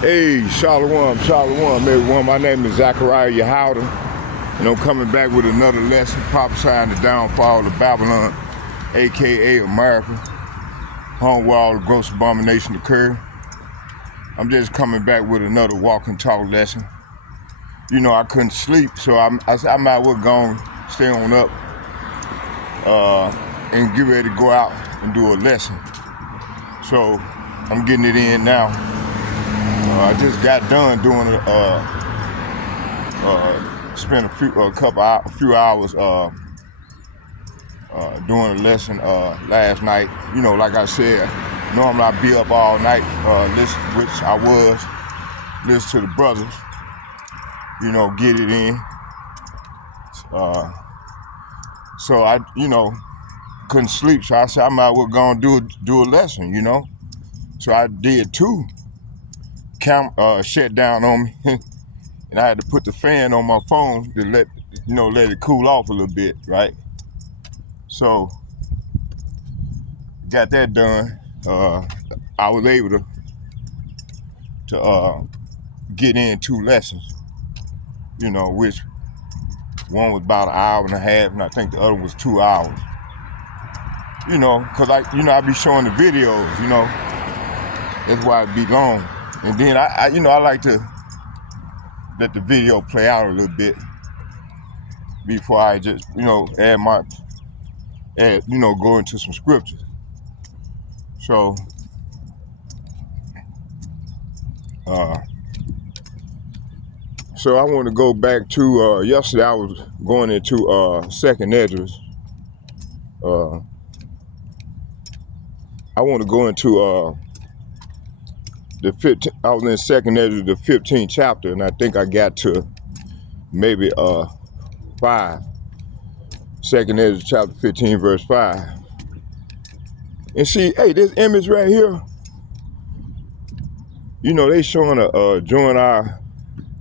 Hey, Shalom, everyone. My name is Zachariah Yehowda, and I'm coming back with another lesson prophesying the downfall of Babylon, aka America, home where all the gross abomination occurred. I'm just coming back with another walk and talk lesson. You know, I couldn't sleep, so I might as well go and stay on up and get ready to go out and do a lesson. So I'm getting it in now. I just got done doing spent a few hours doing a lesson last night. You know, like I said, normally I'd be up all night, which I was, listen to the brothers, you know, get it in. So I, you know, couldn't sleep, so I said I might as well go and do a lesson, you know. So I did too. Shut down on me, and I had to put the fan on my phone to let it cool off a little bit, right? So got that done. I was able to get in 2 lessons, you know, which one was about an hour and a half, and I think the other was 2 hours. You know, cause I be showing the videos, you know, that's why it'd be long. And then I like to let the video play out a little bit before I just, go into some scriptures. So, I want to go back to, yesterday I was going into 2nd Esdras. I want to go into I was in 2nd Esdras, the 15th chapter, and I think I got to maybe 5. 2nd Esdras chapter 15, verse 5. And see, hey, this image right here, you know, they showing during our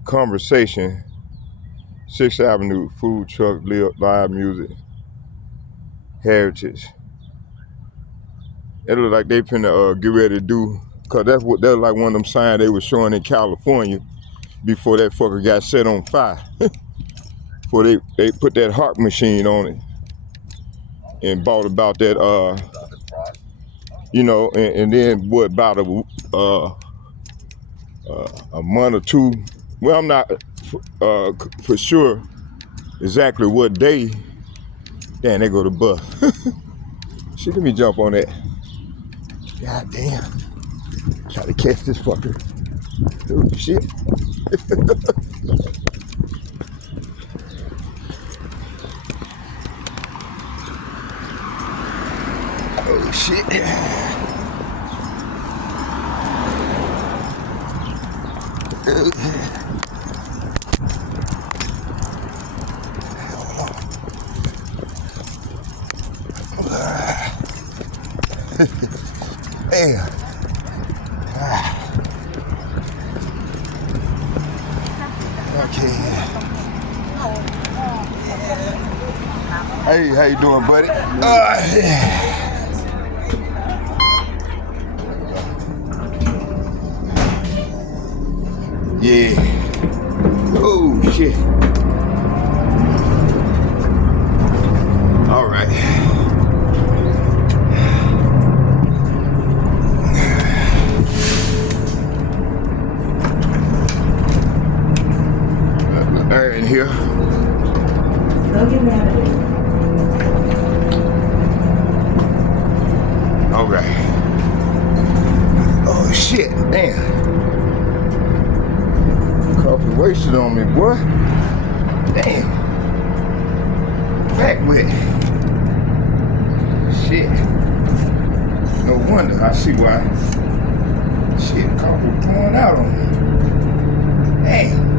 conversation, 6th Avenue, food truck, live music, heritage. It look like they finna get ready to do, cause that's like one of them signs they were showing in California before that fucker got set on fire. Before they put that heart machine on it and bought about that, and then what, about a month or 2. Well, I'm not for sure exactly what day. Damn, they go to bus. Shit, let me jump on that. God damn. Try to catch this fucker. Oh, shit. Oh, shit. Damn. Okay. Hey, how you doing, buddy? Yeah. Oh, shit. All right. In here. Okay. Oh shit, damn. Coffee wasted on me, boy. Damn. Back with it. Shit. No wonder. I see why. Shit, coffee pouring out on me. Damn.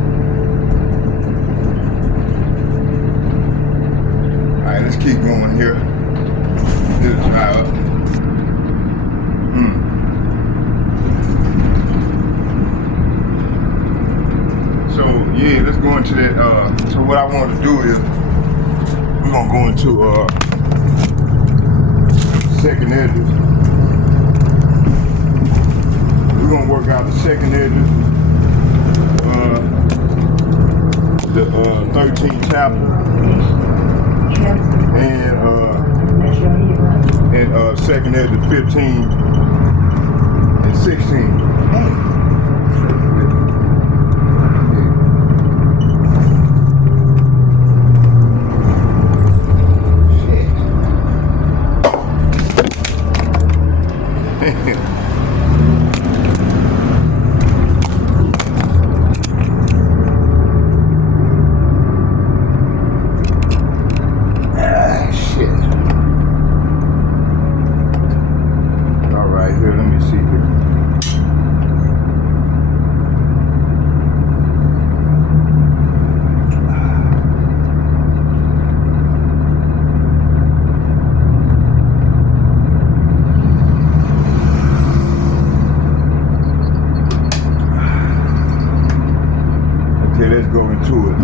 Alright, let's keep going here. This is dry up. So yeah, let's go into that. So what I want to do is we're gonna go into 2nd Esdras. gonna work out the second Esdras, the 13th chapter, and second Esdras 15 and 16. Let's go into it.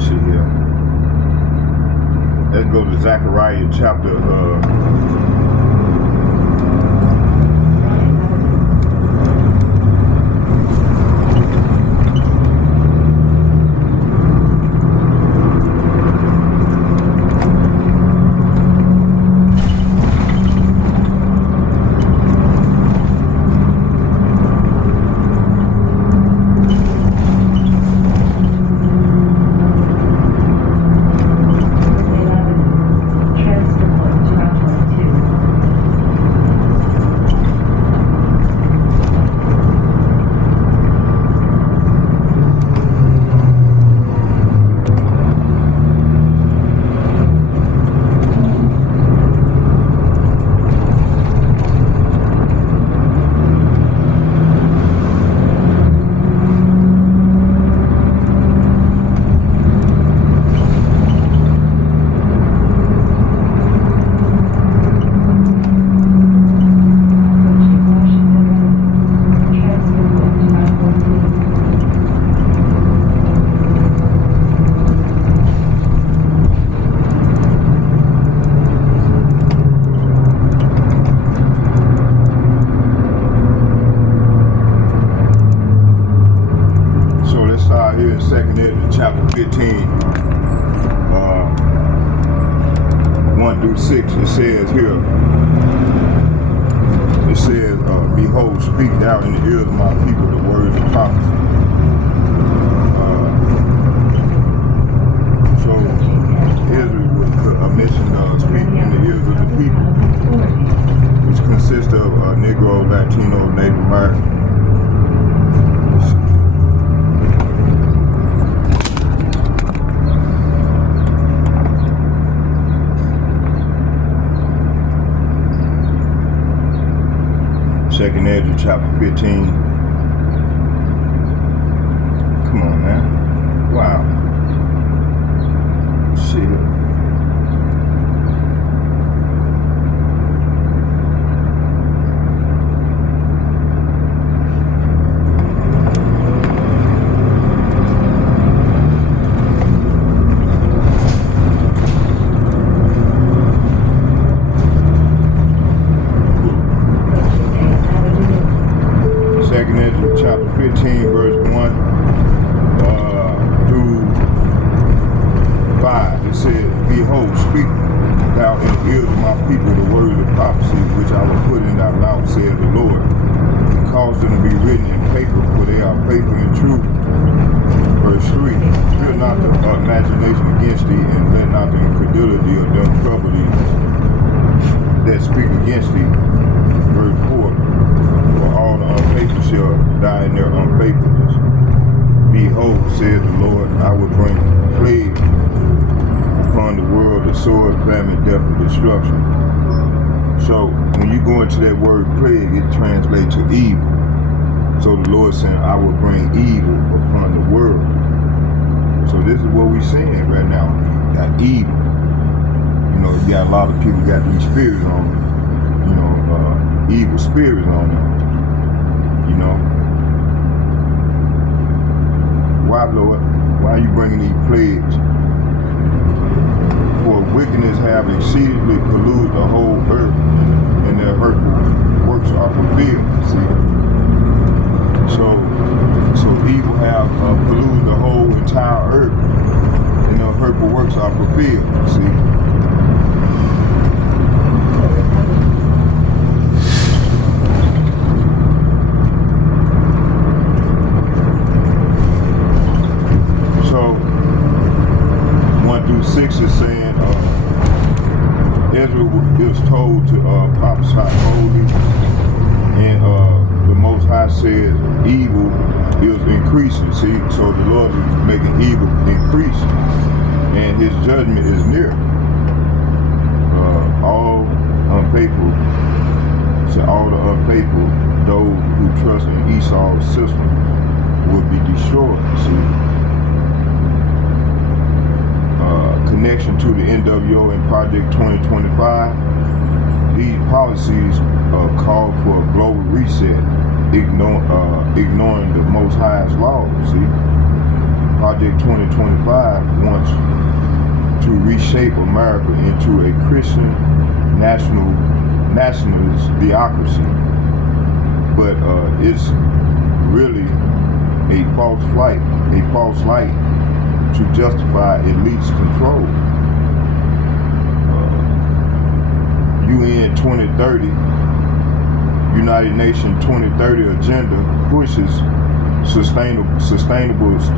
See here. Let's go to Zechariah chapter here in second Esdras chapter 15, 1 through 6. It says here, behold, speak thou in the ears of my people the words of prophecy. So Israel was commissioned to speak in the ears of the people, which consists of Negro, Latino, Native American. Second Esdras chapter 15. Come on, man. Wow. Shit. Chapter 15, verse 1 through 5. It says, behold, speak thou in the ears of my people the words of prophecy which I will put in thy mouth, saith the Lord, and cause them to be written in paper, for they are faithful and true. Verse 3, fear not the imagination against thee, and let not the incredulity of them trouble thee that speak against thee. Verse 4, for all the unfaithful shall die in their unfaithfulness. Behold, says the Lord, I will bring plague upon the world, the sword, famine, death, and destruction. So when you go into that word plague, it translates to evil. So the Lord saying, I will bring evil upon the world. So this is what we're seeing right now. You got evil. You know, you got a lot of people got these spirits on them. You know, evil spirits on them. You know, why, Lord? Why are you bringing these plagues? For wickedness have exceedingly polluted the whole earth, and their hurtful works are fulfilled. See? So evil have polluted the whole entire earth, and their hurtful works are fulfilled. See? So 1 through 6 is saying Ezra is told to prophesy boldly, and the Most High says evil is increasing. See, so the Lord is making evil increase, and His judgment is near. All unfaithful, so all the unfaithful, those who trust in Esau's system, will be destroyed. See. Connection to the NWO and Project 2025. These policies call for a global reset, ignoring the Most High's laws. See, Project 2025 wants to reshape America into a Christian nationalist theocracy, but it's really a false light to justify elites' control. UN 2030, United Nations 2030 agenda pushes sustainable stability.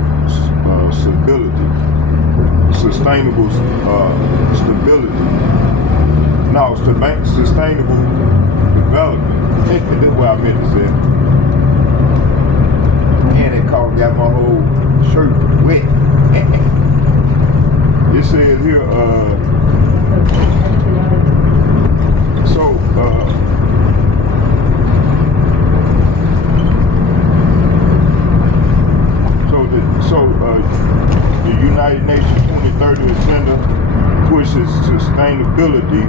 Sustainable development. That's what I meant to say. And it got my whole shirt wet. It says here, the United Nations 2030 agenda pushes sustainability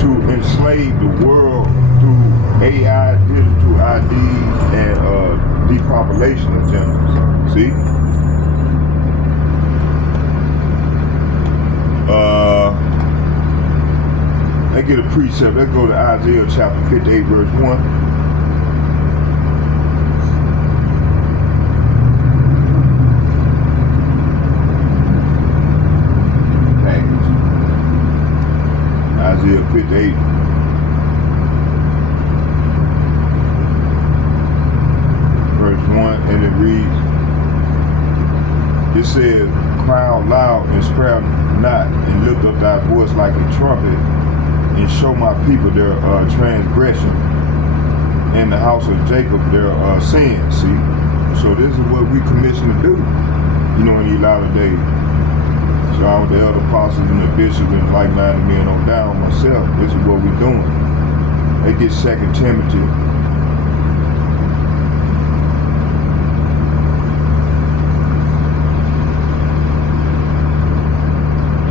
to enslave the world through AI, digital ID, and depopulation agendas. See? Let's get a precept. Let's go to Isaiah chapter 58, verse 1. Isaiah 58. Verse 1, and it reads, it says, cry out loud and spare not, and lift up thy voice like a trumpet, and show my people their transgression, and the house of Jacob their sin. See, so this is what we commissioned to do, in these latter days. So all the other apostles and the bishops and like-minded men on down myself, this is what we're doing. They get 2 Timothy.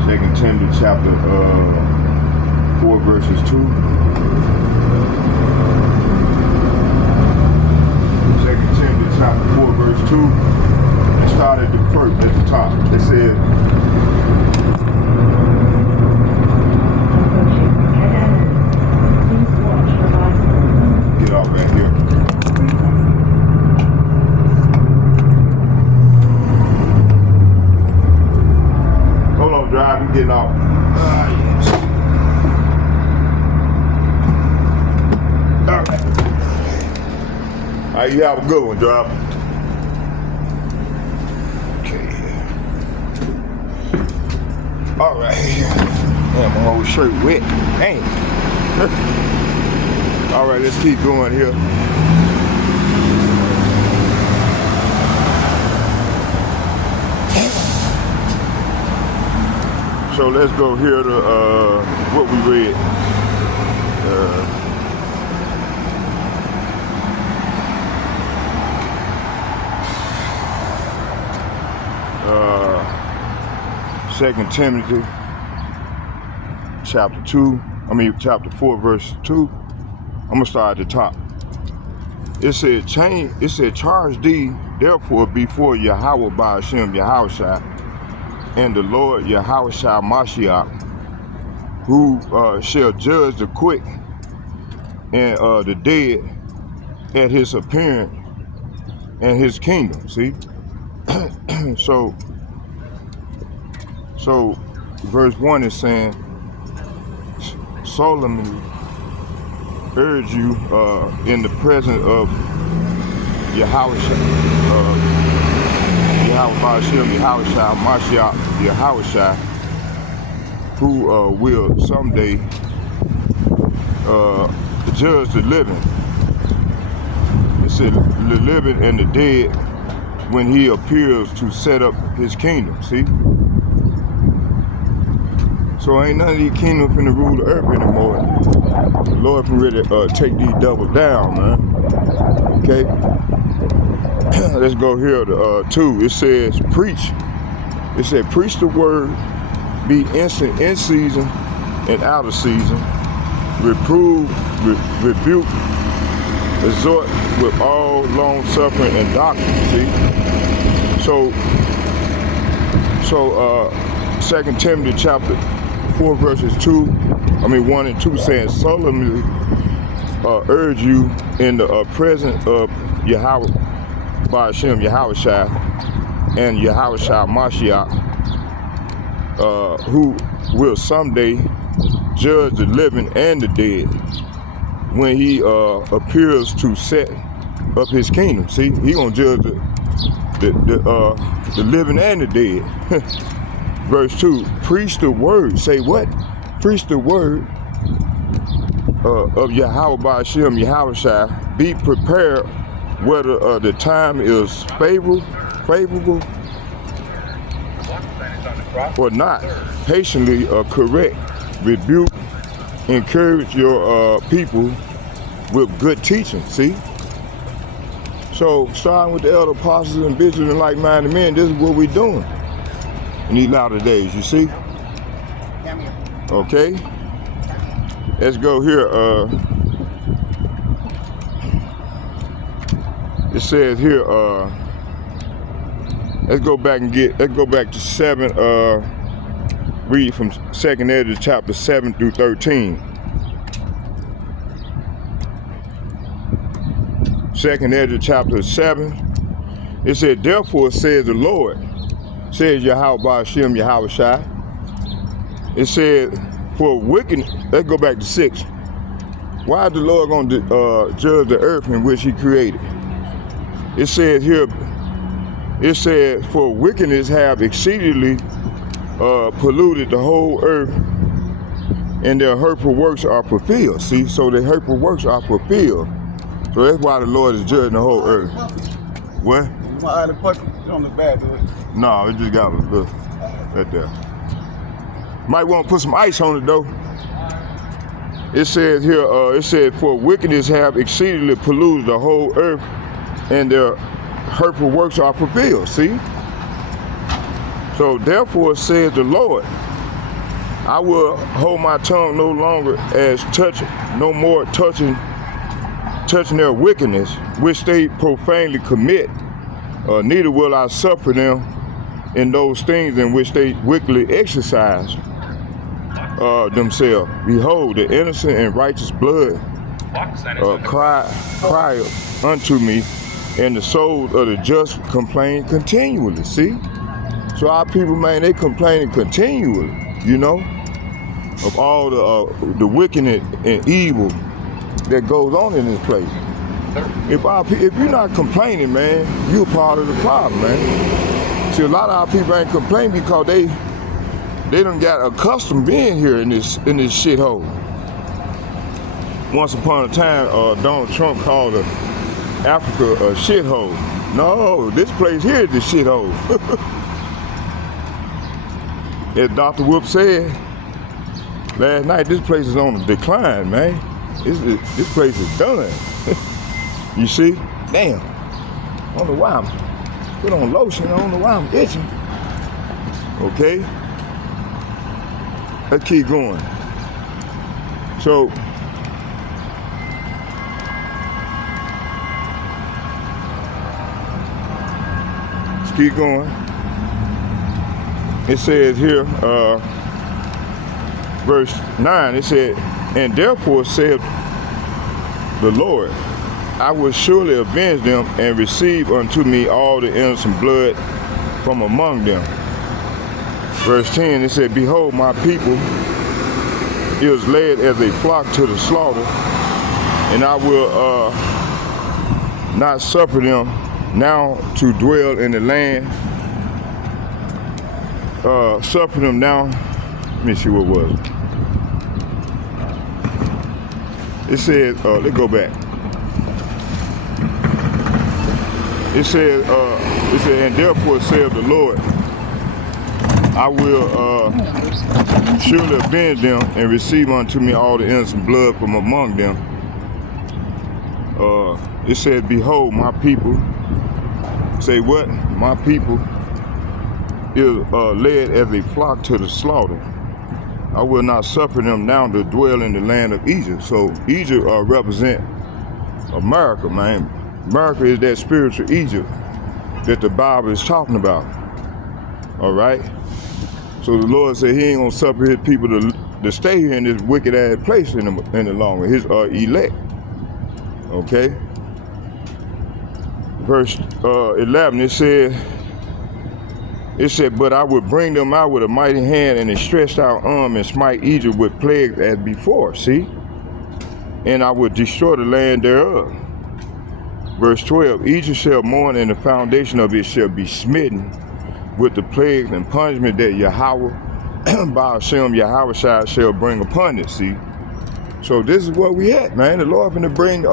2 Timothy chapter 4 verses 2. 2 Timothy chapter 4 verse 2. It started at the first, at the top. It said, get off right here. Hold on, drive, we getting off. Yes. All right. All right, you have a good one, drive. Okay. All right. Man, my whole shirt wet. Dang. All right, let's keep going here. So let's go here to what we read. 2 Timothy chapter 4 verse 2. I'm gonna start at the top. It said, charge thee therefore before Yahweh by Hashem Yahushua, and the Lord Yahushua Mashiach, who shall judge the quick and the dead at his appearance and his kingdom. See? So verse 1 is saying, solemnly urge you in the presence of Yahushua, Yahushua Mashiach, Yahushua, who will someday judge the living. It said the living and the dead when he appears to set up his kingdom. See? So ain't none of these kingdoms finna rule the earth anymore. The Lord can really take these devils down, man. Okay? Let's go here to 2. It says, preach. It said, preach the word, be instant in season and out of season, reprove, rebuke, exhort with all long suffering and doctrine. See? So 2 Timothy chapter 4 verses 1 and 2 saying, solemnly urge you in the presence of Yahweh, Ba'ashem Yahushua, and Yahushua Mashiach, who will someday judge the living and the dead when he appears to set up his kingdom. See, he gonna judge the living and the dead. Verse 2, preach the word. Say what? Preach the word of Yahweh Ba'ashem Yahushua. Be prepared whether the time is favorable or not. Patiently correct, rebuke, encourage your people with good teaching. See? So starting with the elder apostles and bishops and like-minded men, this is what we're doing in these latter days, you see? Okay? Let's go here. It says here, let's go back to 7, read from 2nd Ezra chapter 7 through 13. 2nd Ezra chapter 7, it said, therefore says the Lord, says Yahweh Ba'ashem Yahushua. It said, for wicked, let's go back to 6. Why is the Lord going to judge the earth in which he created? It says here, it said, for wickedness have exceedingly polluted the whole earth, and their hurtful works are fulfilled. See, so the hurtful works are fulfilled. So that's why the Lord is judging the whole earth. What? You want to add a bucket? It don't look bad, do it? No, it just got a little right there. Might want to put some ice on it though. It says here, it said, for wickedness have exceedingly polluted the whole earth, and their hurtful works are fulfilled. See? So therefore says the Lord, I will hold my tongue no longer as no more touching their wickedness, which they profanely commit, neither will I suffer them in those things in which they wickedly exercise themselves. Behold, the innocent and righteous blood cry unto me, and the souls of the just complain continually. See? So our people, man, they complaining continually, you know, of all the wickedness and evil that goes on in this place. If you're not complaining, man, you're part of the problem, man. See, a lot of our people ain't complaining because they done got accustomed being here in this shithole. Once upon a time, Donald Trump called Africa a shithole. No, this place here is the shithole. As Dr. Whoop said last night, this place is on the decline, man. This place is done. You see? Damn. I don't know why I'm put on lotion. I don't know why I'm itching. Okay? Let's keep going. So, let's keep going. it says here, verse 9, it said, and therefore said the Lord, I will surely avenge them and receive unto me all the innocent blood from among them. Verse 10, it said, behold, my people is led as a flock to the slaughter, and I will not suffer them now to dwell in the land. Suffer them now. Let me see what was it. It said, let's go back. It said, and therefore saith the Lord, I will surely avenge them and receive unto me all the innocent blood from among them. It said, behold, my people, say what? My people is led as a flock to the slaughter. I will not suffer them now to dwell in the land of Egypt. So Egypt represent America, man. America is that spiritual Egypt that the Bible is talking about. All right? So the Lord said he ain't gonna suffer his people to stay here in this wicked ass place in the long run, his elect. Okay? Verse 11, it said, but I would bring them out with a mighty hand and a stretched out arm and smite Egypt with plagues as before, see? And I would destroy the land thereof. Verse 12, Egypt shall mourn and the foundation of it shall be smitten with the plagues and punishment that Yahweh, by Hashem, Yahweh shall bring upon it, see? So this is what we at, man. The Lord finna bring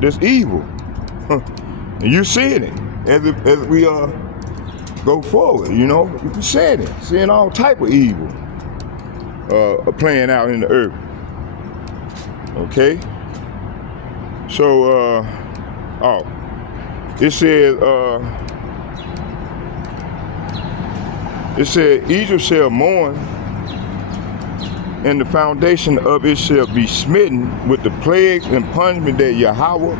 this evil. And you seeing it as we go forward, you know, you can see it, seeing all type of evil playing out in the earth. Okay? So, it said, Egypt shall mourn, and the foundation of it shall be smitten with the plagues and punishment that Yahweh,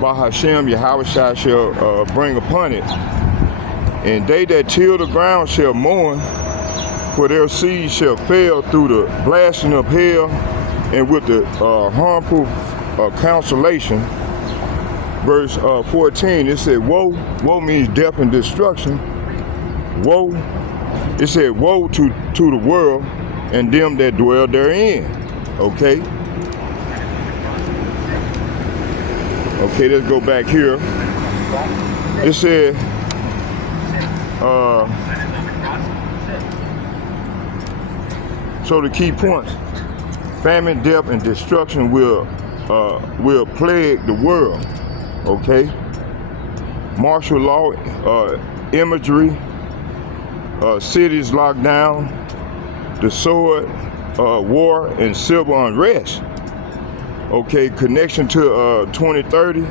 by Hashem, Yahweh shall bring upon it. And they that till the ground shall mourn, for their seed shall fail through the blasting of hell and with the harmful consolation. Verse 14, it said, woe. Woe means death and destruction. Woe. It said, woe to the world and them that dwell therein. Okay? Okay, let's go back here. It said, so the key points: famine, death, and destruction will plague the world. Okay. Martial law, imagery, cities locked down, the sword, war, and civil unrest. Okay, connection to 2030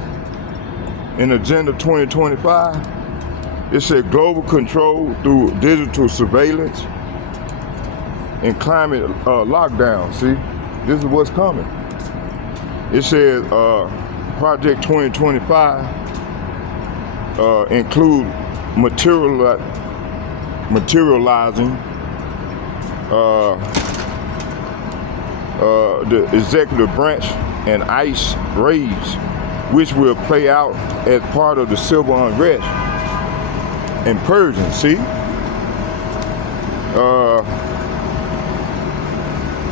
and Agenda 2025. It said global control through digital surveillance and climate lockdown. See, this is what's coming. It says Project 2025 include materializing the executive branch and ICE raids, which will play out as part of the civil unrest and purging. See,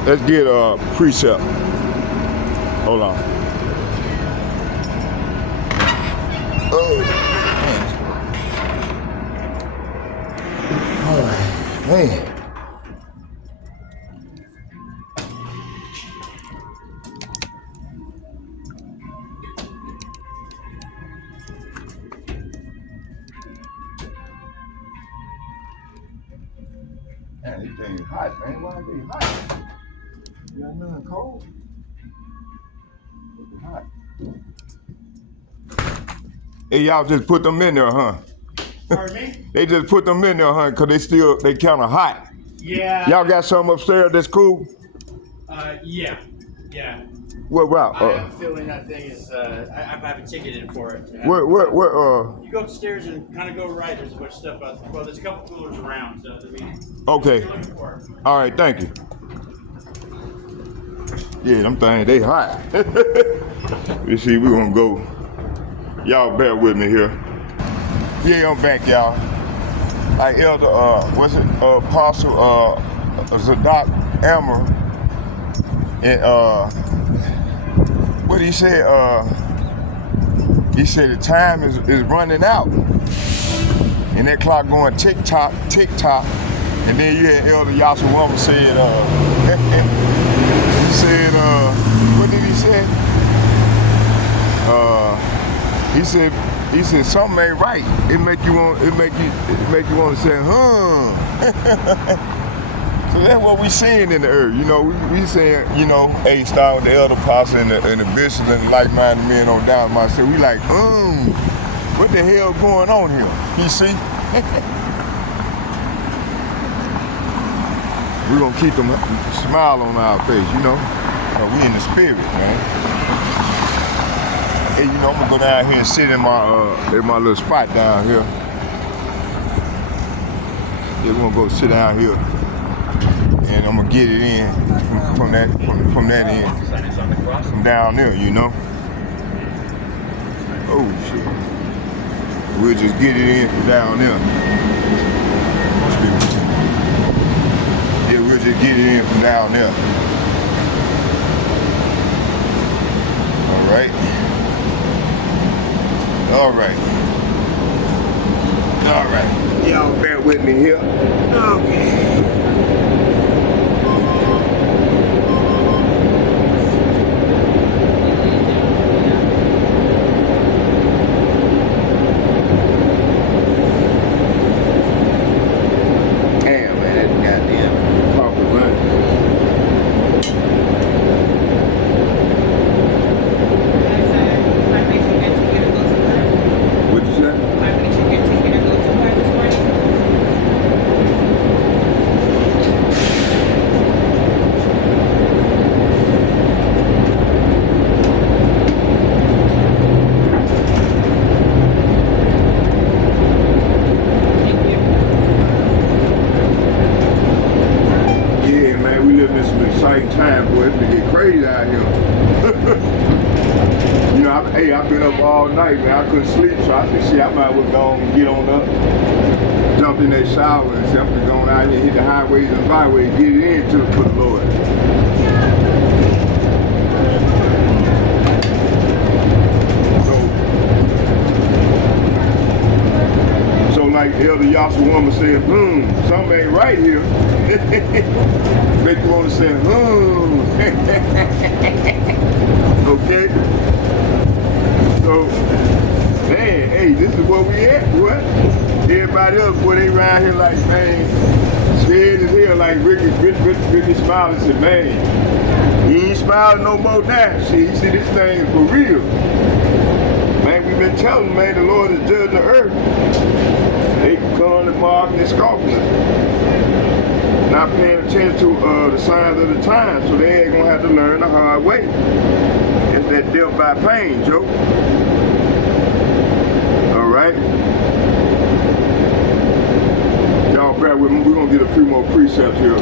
let's get a precept. Hold on. Oh, man. Man, this thing is hot, man. Why is it hot? You got nothing cold? It's hot. Hey, y'all just put them in there, huh? Pardon me? They just put them in there, huh? Cause they kind of hot. Yeah. Y'all got something upstairs that's cool? Yeah. What route? I have a feeling that thing is. I have a ticket in for it. What? You go upstairs and kind of go right. There's a bunch of stuff out there. Well, there's a couple coolers around. So I mean, Okay. what you're looking for. All right, thank you. Yeah, them things, they hot. You see, we gonna go. Y'all bear with me here. Yeah, I'm back, y'all. Like Elder, Apostle Zadok Elmer, and what he said, the time is running out. And that clock going tick-tock, tick-tock. And then you had Elder Yasser Woman said, what did he say? He said something ain't right. It make you want to say, So that's what we seeing in the earth. You know, we saying, you know, hey, start with the elder apostle and the bishop and the like-minded men on down myself. We like, what the hell going on here? You see? We're gonna keep them smile on our face, you know? We in the spirit, man. Hey, you know, I'm gonna go down here and sit in my little spot down here. Yeah, we're gonna go sit down here, and I'm gonna get it in from that end, from down there, you know. Oh shit. We'll just get it in from down there. Yeah, we'll just get it in from down there. All right. All right. All right. Y'all bear with me here. Okay. Damn, man, that goddamn coffee running. What'd you say? Yeah, man, we living in some exciting time, boy. It's gonna get crazy out here. You know, I've been up all night, man. I couldn't sleep, so I said, shit, I might as well go and get on up, jump in that shower, and say, I'm gonna go out here and hit the highways and byways, get it in for the Lord. So like Elder Yasser Woman said, something ain't right here. Make you want to say, Okay? So, man, hey, this is where we at, boy. Everybody else, boy, they around here like, man, scared as hell, like Ricky smiled and said, man, he ain't smiling no more now. See, this thing is for real. Man, we've been telling them, man, the Lord is judging the earth. They calling and mocking and scoffing us. Not paying attention to the signs of the time, so they ain't gonna have to learn the hard way. It's that death by pain, Joe. All right? Y'all bear with me. We're gonna get a few more precepts here.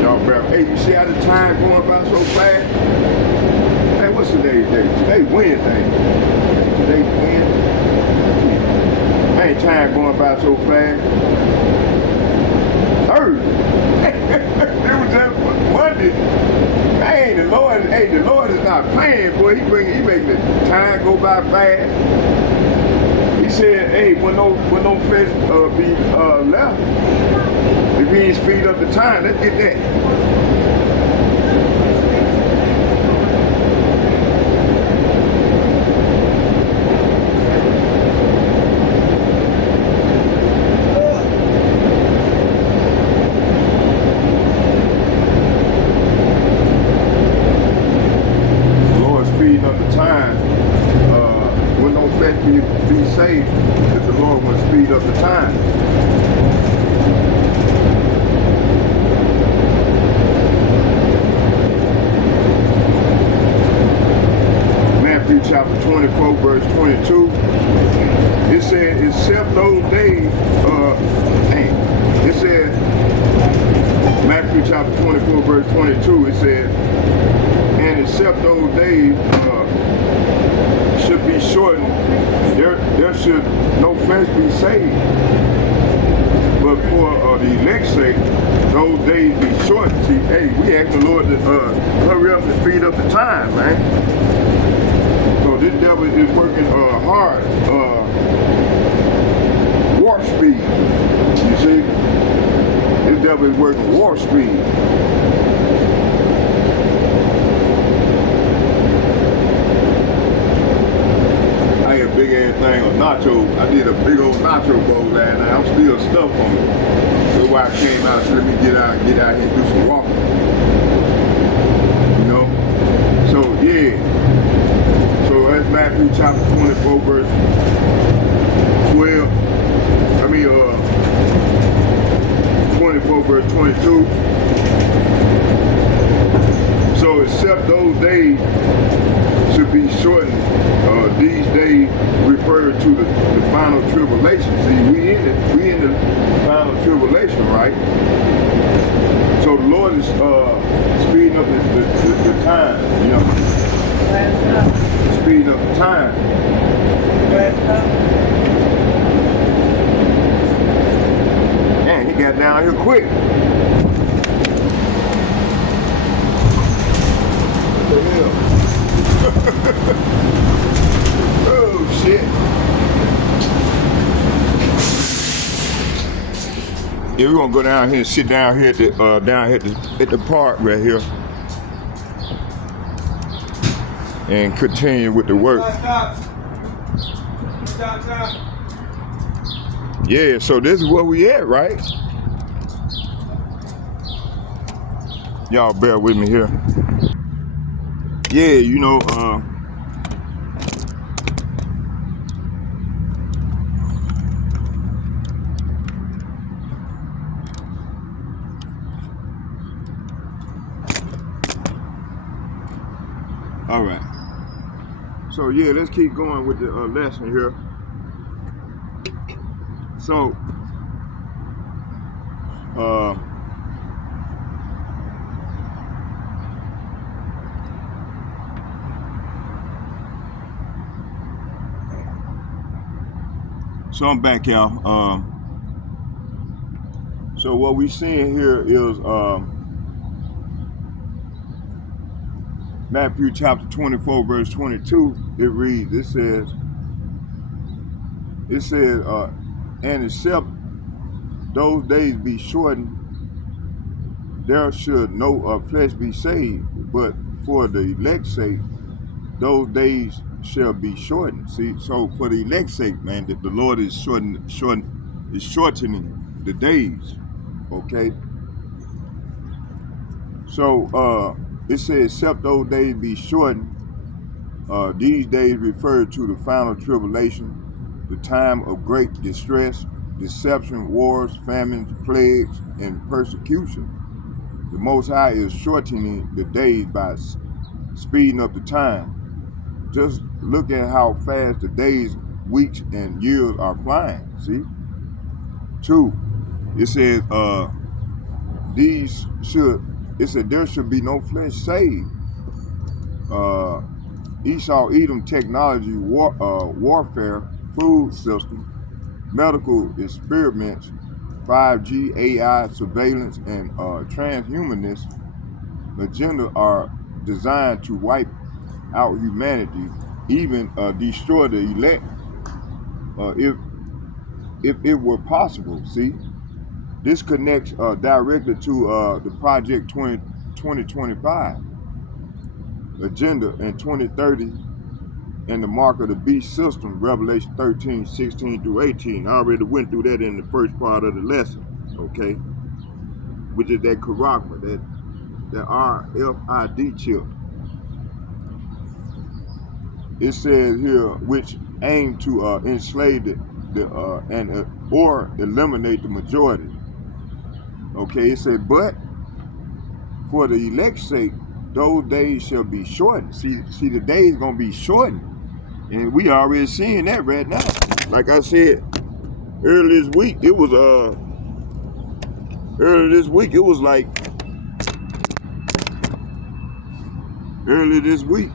Y'all bear. Hey, you see how the time going by so fast? Hey, what's today's date? Today Wednesday. Today's Wednesday. Ain't time going by so fast. Thursday. It was just Monday. Hey, the Lord is not playing, boy. He making the time go by fast. He said, hey, when no flesh be left, if he ain't speed up the time, let's get that. Be saved if the Lord will speed up the time. chapter 24, verse 22. It said, except those days, it said, Matthew chapter 24, verse 22, it said, and except those days should be shortened, there should no flesh be saved. But for the elect's sake, those days be shortened. See, hey, we ask the Lord to hurry up and speed up the time, man. So this devil is working hard, warp speed. You see, this devil is working warp speed. Big ass thing of nachos. I did a big old nacho bowl last night. I'm still stuffed on it. So why I came out, so let me get out here and do some walking. You know? So yeah. So that's Matthew chapter 24 verse 12. 24 verse 22. So except those days should be shortened. These days refer to the final tribulation. See, we in the final tribulation, right? So the Lord is speeding up the time, you know. Speeding up the time. Man, he got down here quick. What the hell? Oh shit. Yeah, we're gonna go down here and sit down here at the park right here and continue with the work. Yeah, so this is where we at, right? Y'all bear with me here. Yeah, you know, all right. So yeah, let's keep going with the lesson here. So, so I'm back, y'all. So what we seeing here is Matthew chapter 24, verse 22. It reads, it says, and except those days be shortened, there should no flesh be saved, but for the elect's sake, those days shall be shortened. See, so for the elect's sake, man, that the Lord is shortening the days. Okay. So it says, except those days be shortened. These days refer to the final tribulation, the time of great distress, deception, wars, famines, plagues, and persecution. The Most High is shortening the days by speeding up the time. Just look at how fast the days, weeks, and years are flying. See? 2. It says there should be no flesh saved. Esau Edom technology warfare, food system, medical experiments, 5G, AI, surveillance, and transhumanist agenda are designed to wipe out humanity, even destroy the elect, if it were possible. See, this connects directly to the Project 2025 agenda in 2030 and the mark of the beast system, Revelation 13, 16 through 18. I already went through that in the first part of the lesson, okay? Which is that Karagma, that RFID chip. It says here, which aim to enslave or eliminate the majority. Okay, it said, but for the elect's sake, those days shall be shortened. See, the days gonna be shortened. And we already seeing that right now. Like I said, earlier this week, it was like earlier this week.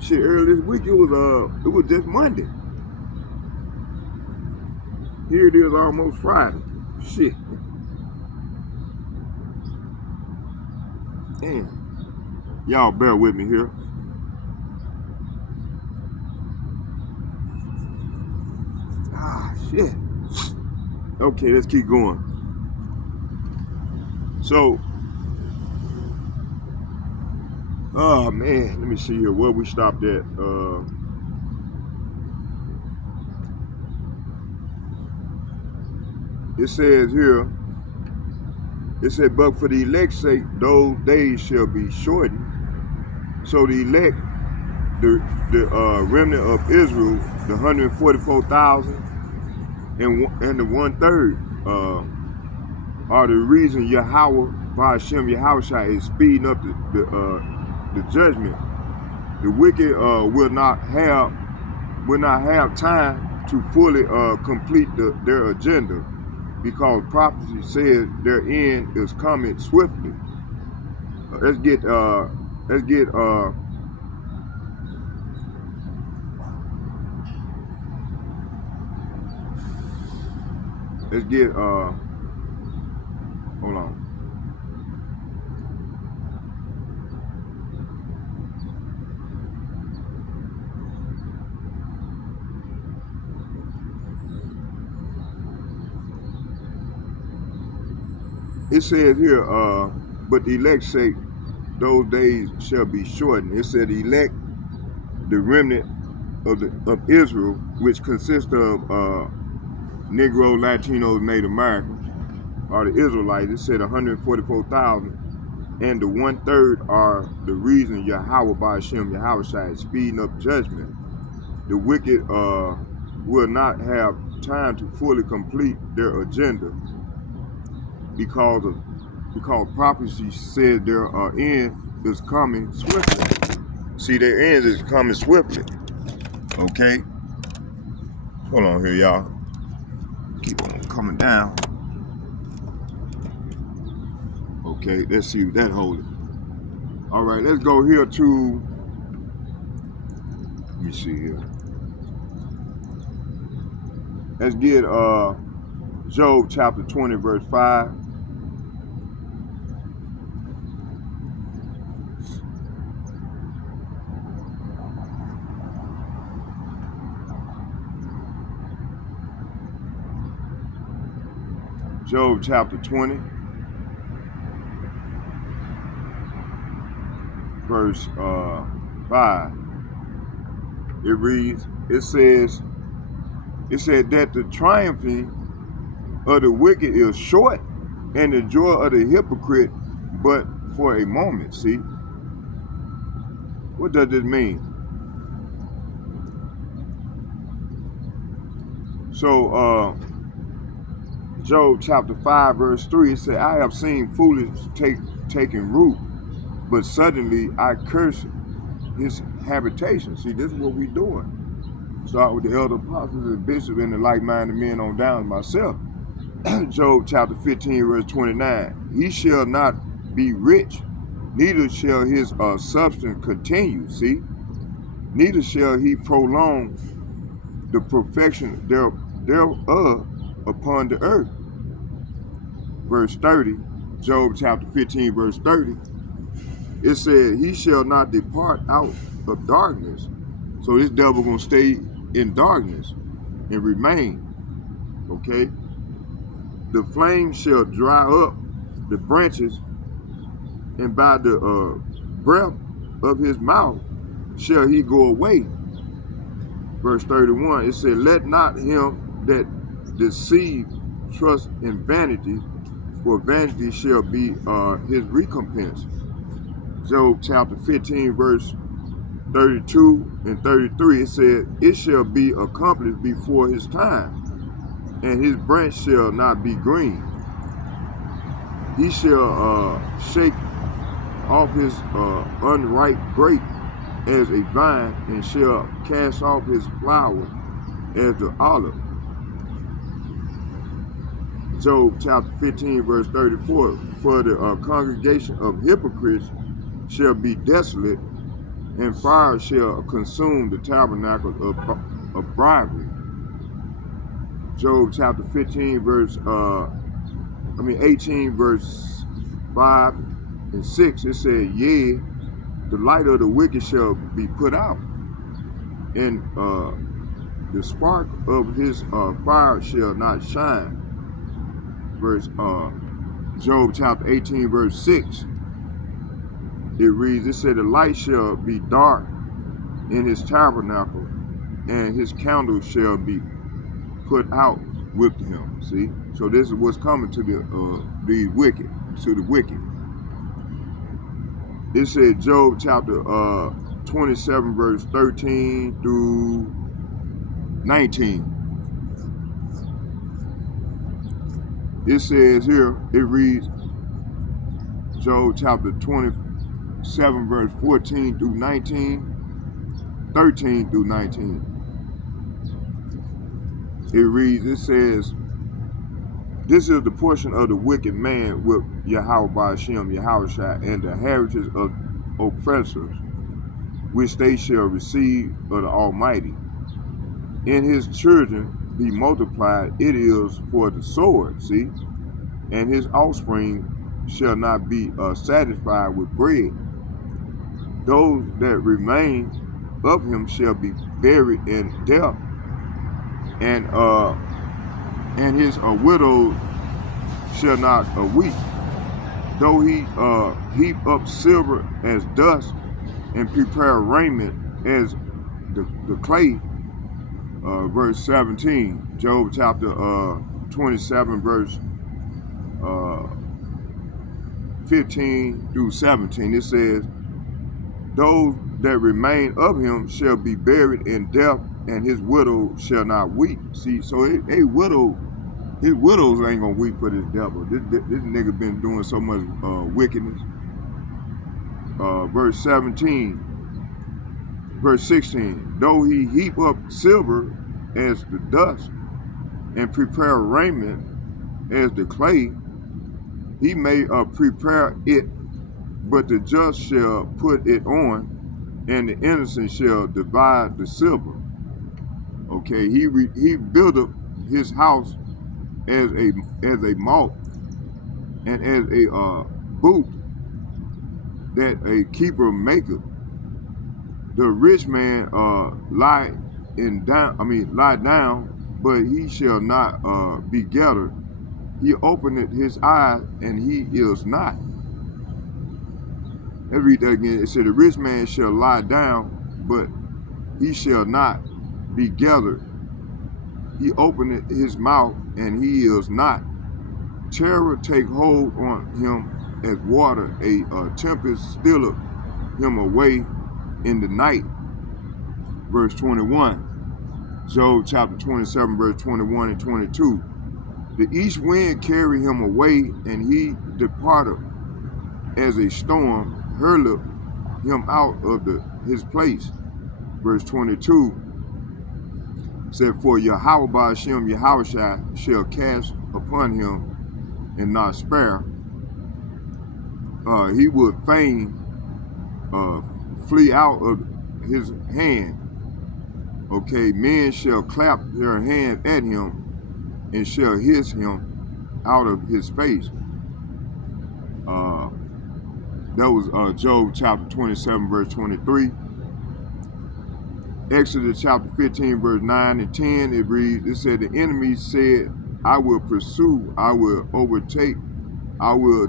Shit, earlier this week it was just Monday. Here it is almost Friday. Shit. Damn. Y'all bear with me here. Ah, shit. Okay, let's keep going. So, oh man, let me see here where we stopped at. It says here, it said, but for the elect's sake, those days shall be shortened. So the elect, the remnant of Israel, the 144,000 and the 1/3 are the reason Yahweh Ba'ashem Yahushua is speeding up the judgment. The wicked will not have time to fully complete their agenda, because prophecy says their end is coming swiftly. Let's get hold on. It says here, but the elect's sake, those days shall be shortened. It said the elect, the remnant of Israel, which consists of Negro, Latinos, Native Americans, are the Israelites. It said 144,000, and the 1/3 are the reason Yahweh Ba'ashem Yahushua is speeding up judgment. The wicked will not have time to fully complete their agenda, because prophecy said their end is coming swiftly. See, their end is coming swiftly. Okay? Hold on here, y'all. Keep on coming down. Okay, let's see what that holds. All right, let's go here to, let me see here. Let's get Job chapter 20, verse 5. Job chapter 20, verse 5. It reads, it said that the triumphing of the wicked is short, and the joy of the hypocrite but for a moment. See? What does this mean? So, Job chapter 5, verse 3, it said, I have seen foolish taking root, but suddenly I curse his habitation. See, this is what we're doing. Start with the elder apostles and bishops and the like-minded men on down myself. Job chapter 15, verse 29. He shall not be rich, neither shall his substance continue. See? Neither shall he prolong the perfection thereof upon the earth. Verse 30, Job chapter 15, verse 30. It said, he shall not depart out of darkness. So this devil gonna stay in darkness and remain. Okay? The flame shall dry up the branches, and by the breath of his mouth shall he go away. Verse 31, it said, let not him that deceive trust in vanity, for vanity shall be his recompense. Job chapter 15, verse 32 and 33, it said, it shall be accomplished before his time, and his branch shall not be green. He shall shake off his unripe grape, as a vine, and shall cast off his flower as the olive. Job chapter 15, verse 34, for the congregation of hypocrites shall be desolate, and fire shall consume the tabernacle of bribery. Job chapter 15, 18, verse 5 and 6, it said, yea, the light of the wicked shall be put out, and the spark of his fire shall not shine. Job chapter 18, verse 6, it reads, it said, the light shall be dark in his tabernacle, and his candle shall be put out with him. See, so this is what's coming to the wicked, to the wicked. It said Job chapter 27, verse 13 through 19. It says here, it reads, Job chapter 27, verse 14 through 19, 13 through 19. It reads, it says, this is the portion of the wicked man with Yahweh Ba'ashem, Yahushua, and the heritage of oppressors, which they shall receive of the Almighty. In his children be multiplied, it is for the sword, see, and his offspring shall not be satisfied with bread. Those that remain of him shall be buried in death, and his widow shall not weep. Though he heap up silver as dust, and prepare raiment as the clay. Verse 17, Job chapter 27, verse 15 through 17. It says, those that remain of him shall be buried in death, and his widow shall not weep. See, so his widows ain't gonna weep for this devil. This nigga been doing so much wickedness. Verse 17, verse 16, though he heap up silver as the dust, and prepare raiment as the clay, he may prepare it, but the just shall put it on, and the innocent shall divide the silver. Okay, he built up his house as a malt, and as a boot that a keeper maketh. The rich man lie down, but he shall not be gathered. He openeth his eyes, and he is not. Let's read that again. It said, the rich man shall lie down, but he shall not be gathered. He openeth his mouth, and he is not. Terror take hold on him as water. A tempest stealeth him away in the night. Verse 21. Job chapter 27, verse 21 and 22. The east wind carried him away, and he departed as a storm, hurleth him out of his place. Verse 22 said, for Yahweh Ba'ashem, Yahushua, shall cast upon him and not spare. He would fain flee out of his hand. Okay, men shall clap their hand at him, and shall hiss him out of his face. That was Job chapter 27, verse 23. Exodus chapter 15, verse 9 and 10, it reads, it said, the enemy said, I will pursue, I will overtake, I will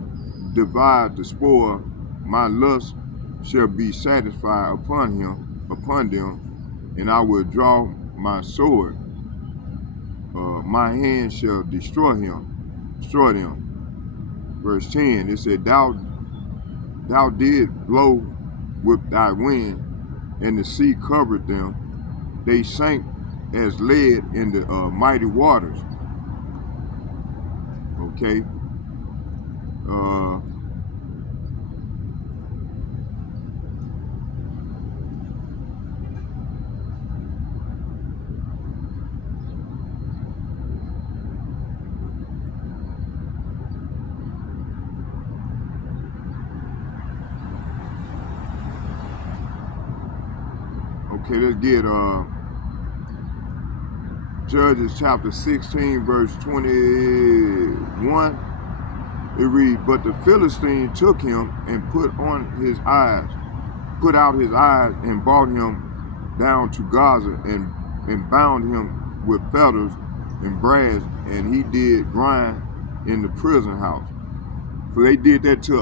divide the spoil, my lust shall be satisfied upon them, and I will draw my sword. My hand shall destroy them. Verse 10, it said, Thou did blow with thy wind, and the sea covered them. They sank as lead in the mighty waters. Okay. Okay, let's get Judges chapter 16, verse 21. It reads, but the Philistine took him and put out his eyes, and brought him down to Gaza, and bound him with fetters and brass, and he did grind in the prison house. So they did that to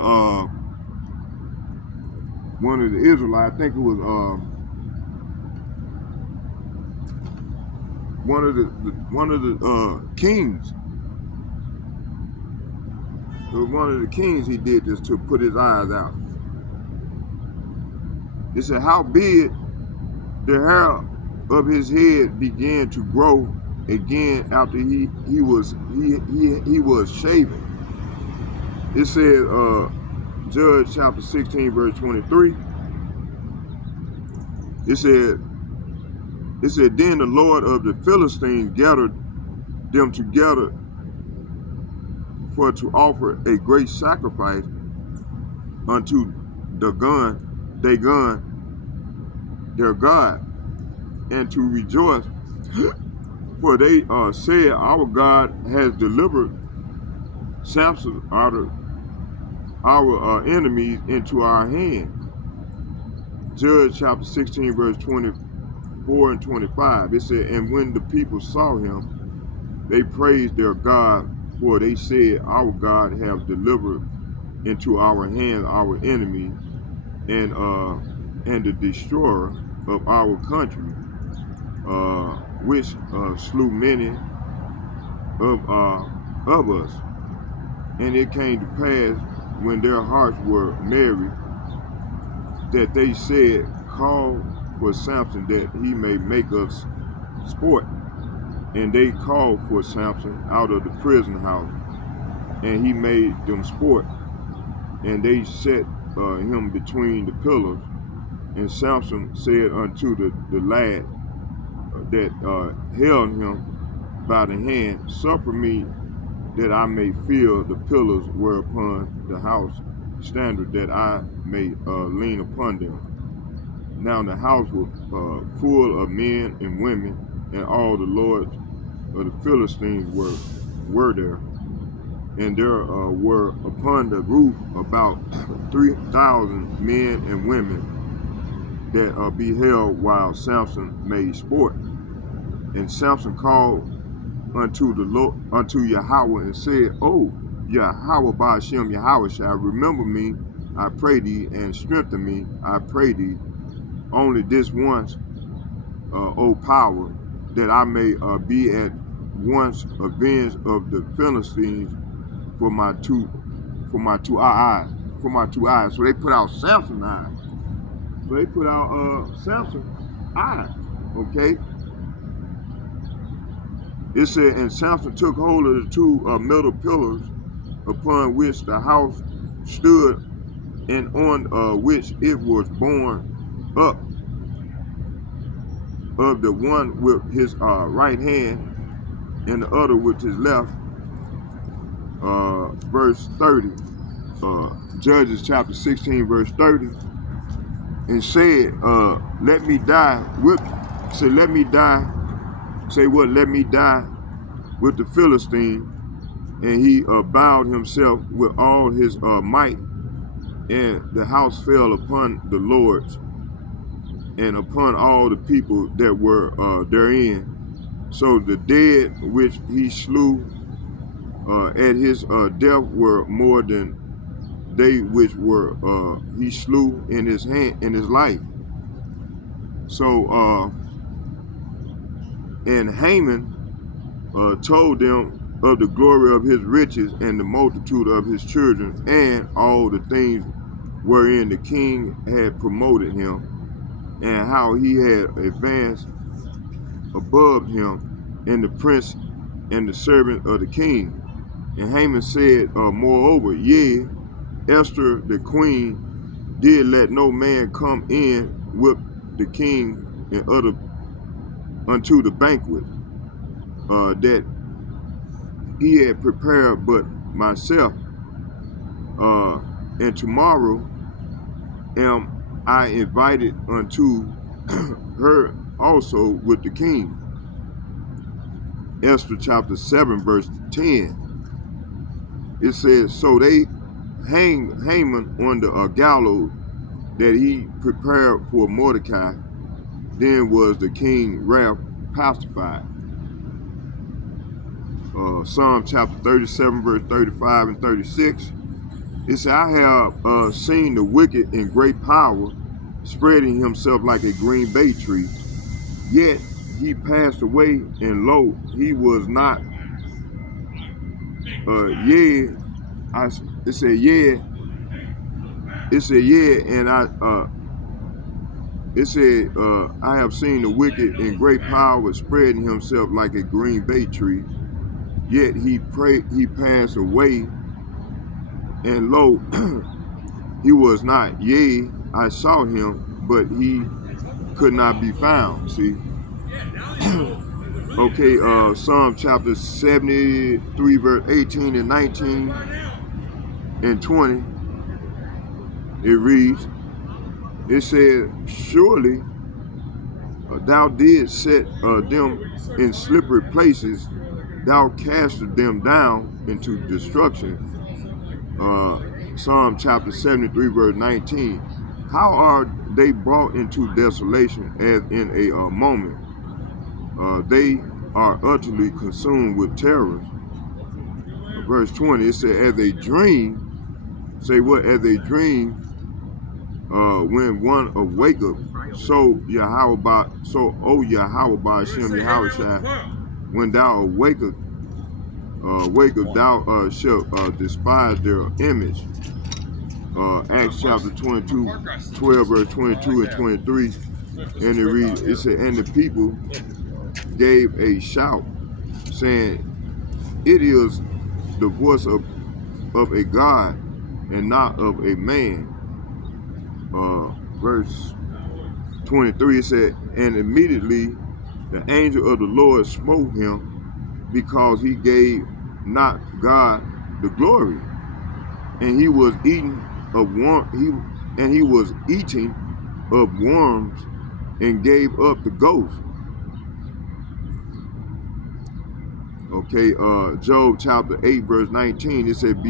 one of the Israelites. I think it was one of the kings. It was one of the kings he did this to, put his eyes out. It said, howbeit the hair of his head began to grow again after he was shaven. It said, Judge chapter 16, verse 23. It said, then the Lord of the Philistines gathered them together for to offer a great sacrifice unto Dagon, their God, and to rejoice, for they said, our God has delivered Samson out of our enemies into our hand. Judge chapter 16, verse 24 and 25. It said, and when the people saw him, they praised their God, for they said, our God have delivered into our hand our enemy, and the destroyer of our country, which slew many of us. And it came to pass, when their hearts were merry, that they said, call for Samson, that he may make us sport. And they called for Samson out of the prison house, and he made them sport. And they set him between the pillars. And Samson said unto the lad that held him by the hand, suffer me that I may feel the pillars whereupon the house standard, that I may lean upon them. Now the house was full of men and women, and all the lords of the Philistines were there. And there were upon the roof about 3,000 men and women that beheld while Samson made sport. And Samson called unto the Lord, unto Yahweh, and said, O Yahweh Ba'ashem Yahweh shall remember me, I pray thee, and strengthen me, I pray thee, only this once, O power, that I may be at once avenged of the Philistines for my two eyes. So they put out Samson's eyes. So they put out Samson's eyes. Okay. It said, and Samson took hold of the two middle pillars upon which the house stood, and on which it was borne up, of the one with his right hand and the other with his left. Verse 30, Judges chapter 16, verse 30, and said, let me die with, say, let me die, say what, let me die with the Philistine. And he bowed himself with all his might, and the house fell upon the lords and upon all the people that were therein. So the dead which he slew at his death were more than they which were he slew in his life. So and Haman told them of the glory of his riches and the multitude of his children, and all the things wherein the king had promoted him, and how he had advanced above him, and the prince and the servant of the king. And Haman said, moreover, yea, Esther the queen did let no man come in with the king and other unto the banquet that he had prepared but myself. And tomorrow am I invited unto her also with the king. Esther chapter 7 verse 10. It says, so they hanged Haman on the gallows that he prepared for Mordecai. Then was the king wrath pacified. Psalm chapter 37 verse 35 and 36. It says, I have seen the wicked in great power, spreading himself like a green bay tree. Yet he passed away, and lo, he was not. It said, I have seen the wicked in great power, spreading himself like a green bay tree. Yet he passed away, and lo, he was not. Yea, I saw him, but he could not be found. See? Okay, Psalm chapter 73, verse 18 and 19 and 20. It reads, it said, surely thou didst set them in slippery places, thou castest them down into destruction. Psalm chapter 73, verse 19. How are they brought into desolation as in a moment? They are utterly consumed with terror. Verse 20, it says, as a dream, say what? As a dream, when one awaketh, so O Yahweh Shem Yahushua, when thou awaketh, thou shalt despise their image. Acts chapter 22, 12, verse 22 and 23, and it reads, it said, and the people gave a shout, saying, it is the voice of a God and not of a man. Verse 23, it said, and immediately the angel of the Lord smote him, because he gave not God the glory, and he was eating of worms, and gave up the ghost. Okay, Job chapter 8 verse 19, it said,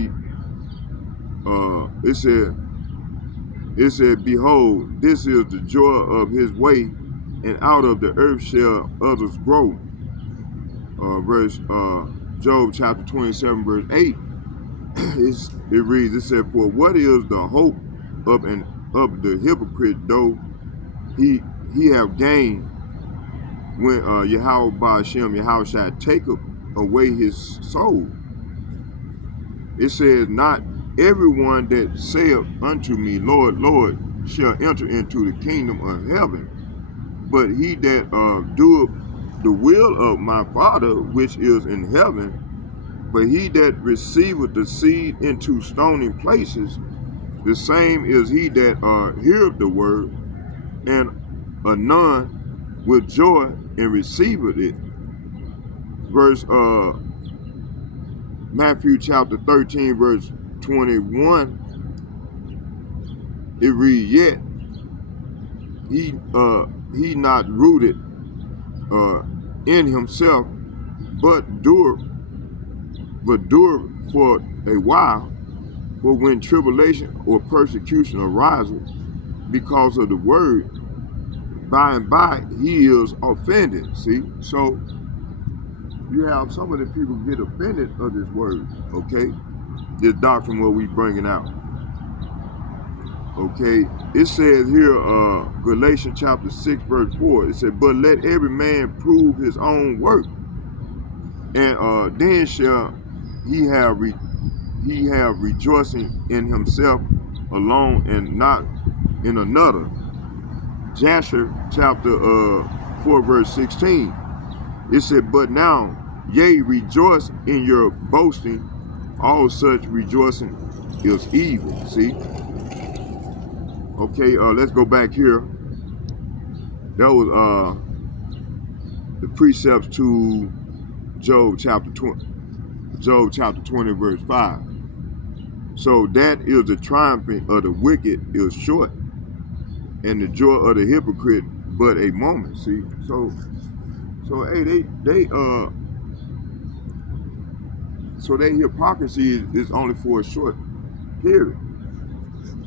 behold, this is the joy of his way, and out of the earth shall others grow. Job chapter 27 verse 8, it reads, it said, for what is the hope of the hypocrite, though he have gained, when Yahweh Shem Yahushua taketh away his soul? It says, not everyone that saith unto me, Lord, Lord, shall enter into the kingdom of heaven, but he that doeth the will of my Father which is in heaven. But he that receiveth the seed into stony places, the same is he that heareth the word, and anon with joy and receiveth it. Verse Matthew chapter 13 verse 21, it reads, yet he not rooted in himself, but dureth for a while. For when tribulation or persecution arises because of the word, by and by he is offended. See, so you have some of the people get offended of this word, okay? This doctrine what we bringing out. Okay, it says here, Galatians chapter 6 verse 4, it said, but let every man prove his own work, and then shall he have rejoicing in himself alone and not in another. Jasher chapter 4 verse 16, it said, but now, yea, rejoice in your boasting, all such rejoicing is evil. See? Okay, let's go back here. That was the precepts to Job chapter 20 verse 5. So that is the triumphing of the wicked is short, and the joy of the hypocrite but a moment. See, so hey, so their hypocrisy is only for a short period.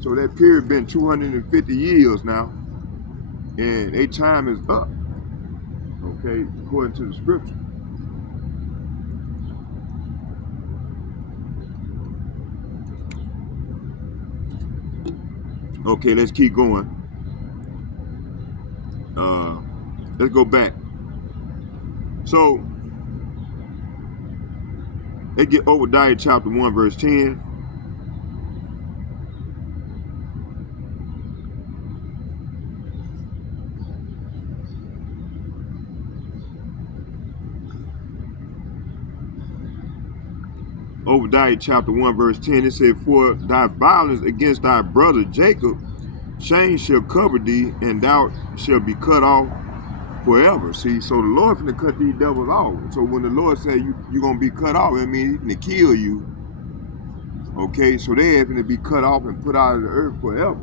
So that period been 250 years now, and their time is up. Okay, according to the scripture. Okay, let's keep going. Let's go back. So they get Obadiah chapter 1, verse 10. Obadiah chapter 1, verse 10, it said, for thy violence against thy brother Jacob, shame shall cover thee, and thou shalt be cut off forever. See, so the Lord finna cut these devils off. So when the Lord say you're gonna be cut off, it means he's finna kill you. Okay, so they have to be cut off and put out of the earth forever.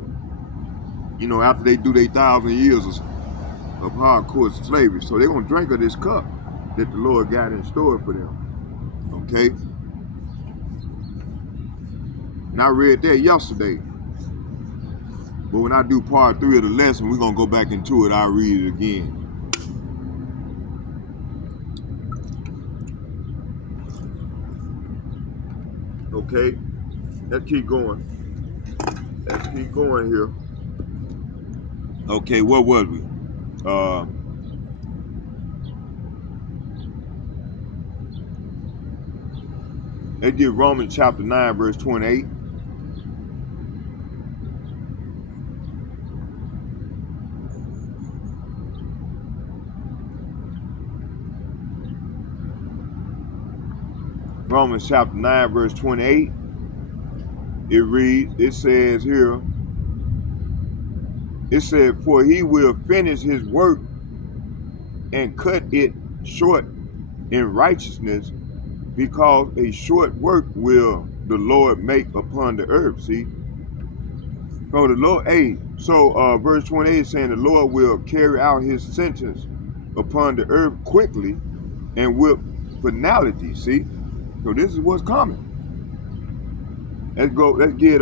You know, after they do their 1,000 years of hardcore slavery. So they're gonna drink of this cup that the Lord got in store for them. Okay. And I read that yesterday. But when I do part 3 of the lesson, we're gonna go back into it. I'll read it again. Okay, let's keep going. Let's keep going here. Okay, what was we? Let's get Romans chapter 9, verse 28. Romans chapter 9, verse 28, it reads, it says here, it said, for he will finish his work and cut it short in righteousness, because a short work will the Lord make upon the earth. See? So the Lord, verse 28 is saying the Lord will carry out his sentence upon the earth quickly and with finality. See? So this is what's coming. Let's get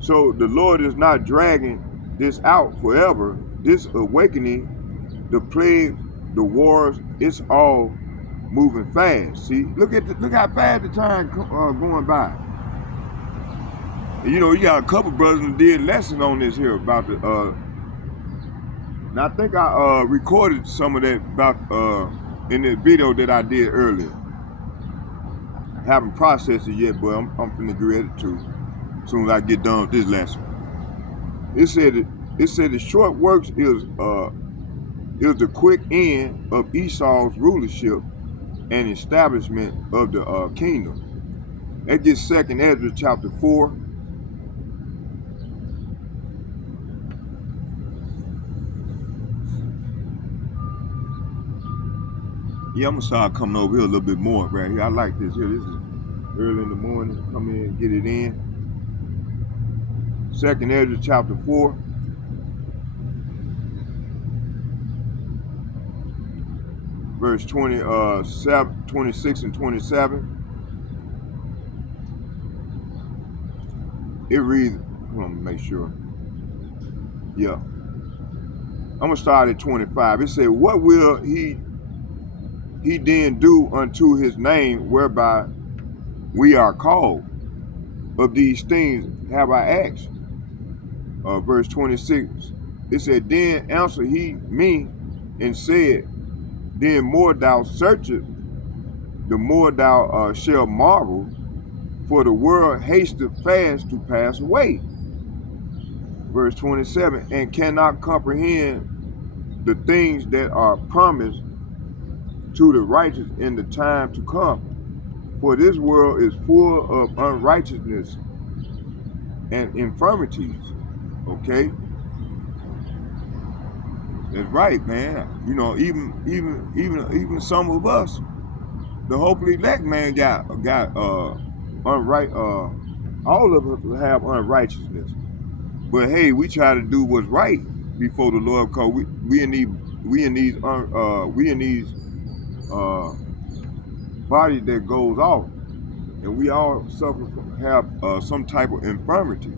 so the Lord is not dragging this out forever. This awakening, the plague, the wars, it's all moving fast. See, look how fast the time going by. And, you know, you got a couple brothers who did lessons on this here about the and I think I recorded some of that about in the video that I did earlier. I haven't processed it yet, but I'm finna get ready to as soon as I get done with this lesson. It said the short works is the quick end of Esau's rulership and establishment of the kingdom. That gets 2nd Ezra chapter 4. Yeah, I'm gonna start coming over here a little bit more right here. I like this here. This is early in the morning. Come in and get it in. 2nd Ezra chapter 4. Verse 26 and 27. It reads, hold on, make sure. Yeah. I'm gonna start at 25. It said, what will he then do unto his name whereby we are called? Of these things have I asked. Verse 26, it said, then answered he me and said, then more thou searchest, the more thou shalt marvel, for the world hasteth fast to pass away. Verse 27, and cannot comprehend the things that are promised to the righteous in the time to come. For this world is full of unrighteousness and infirmities. Okay? That's right, man. You know, even some of us, the hopefully elect man got all of us have unrighteousness. But hey, we try to do what's right before the Lord, because we in these bodies that goes off, and we all have some type of infirmity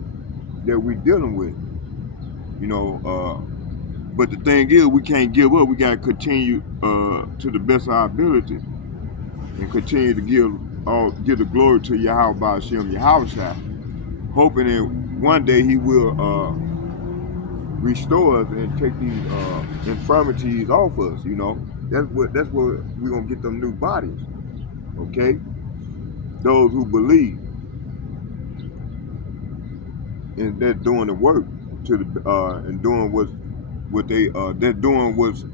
that we're dealing with, you know. But the thing is, we can't give up. We gotta continue to the best of our ability, and continue to give the glory to Yahweh Ba'ashem Yahushua, hoping that one day He will restore us and take these infirmities off us. You know, that's what we're gonna get them new bodies. Okay, those who believe and they're doing the work to the and doing what they're doing what's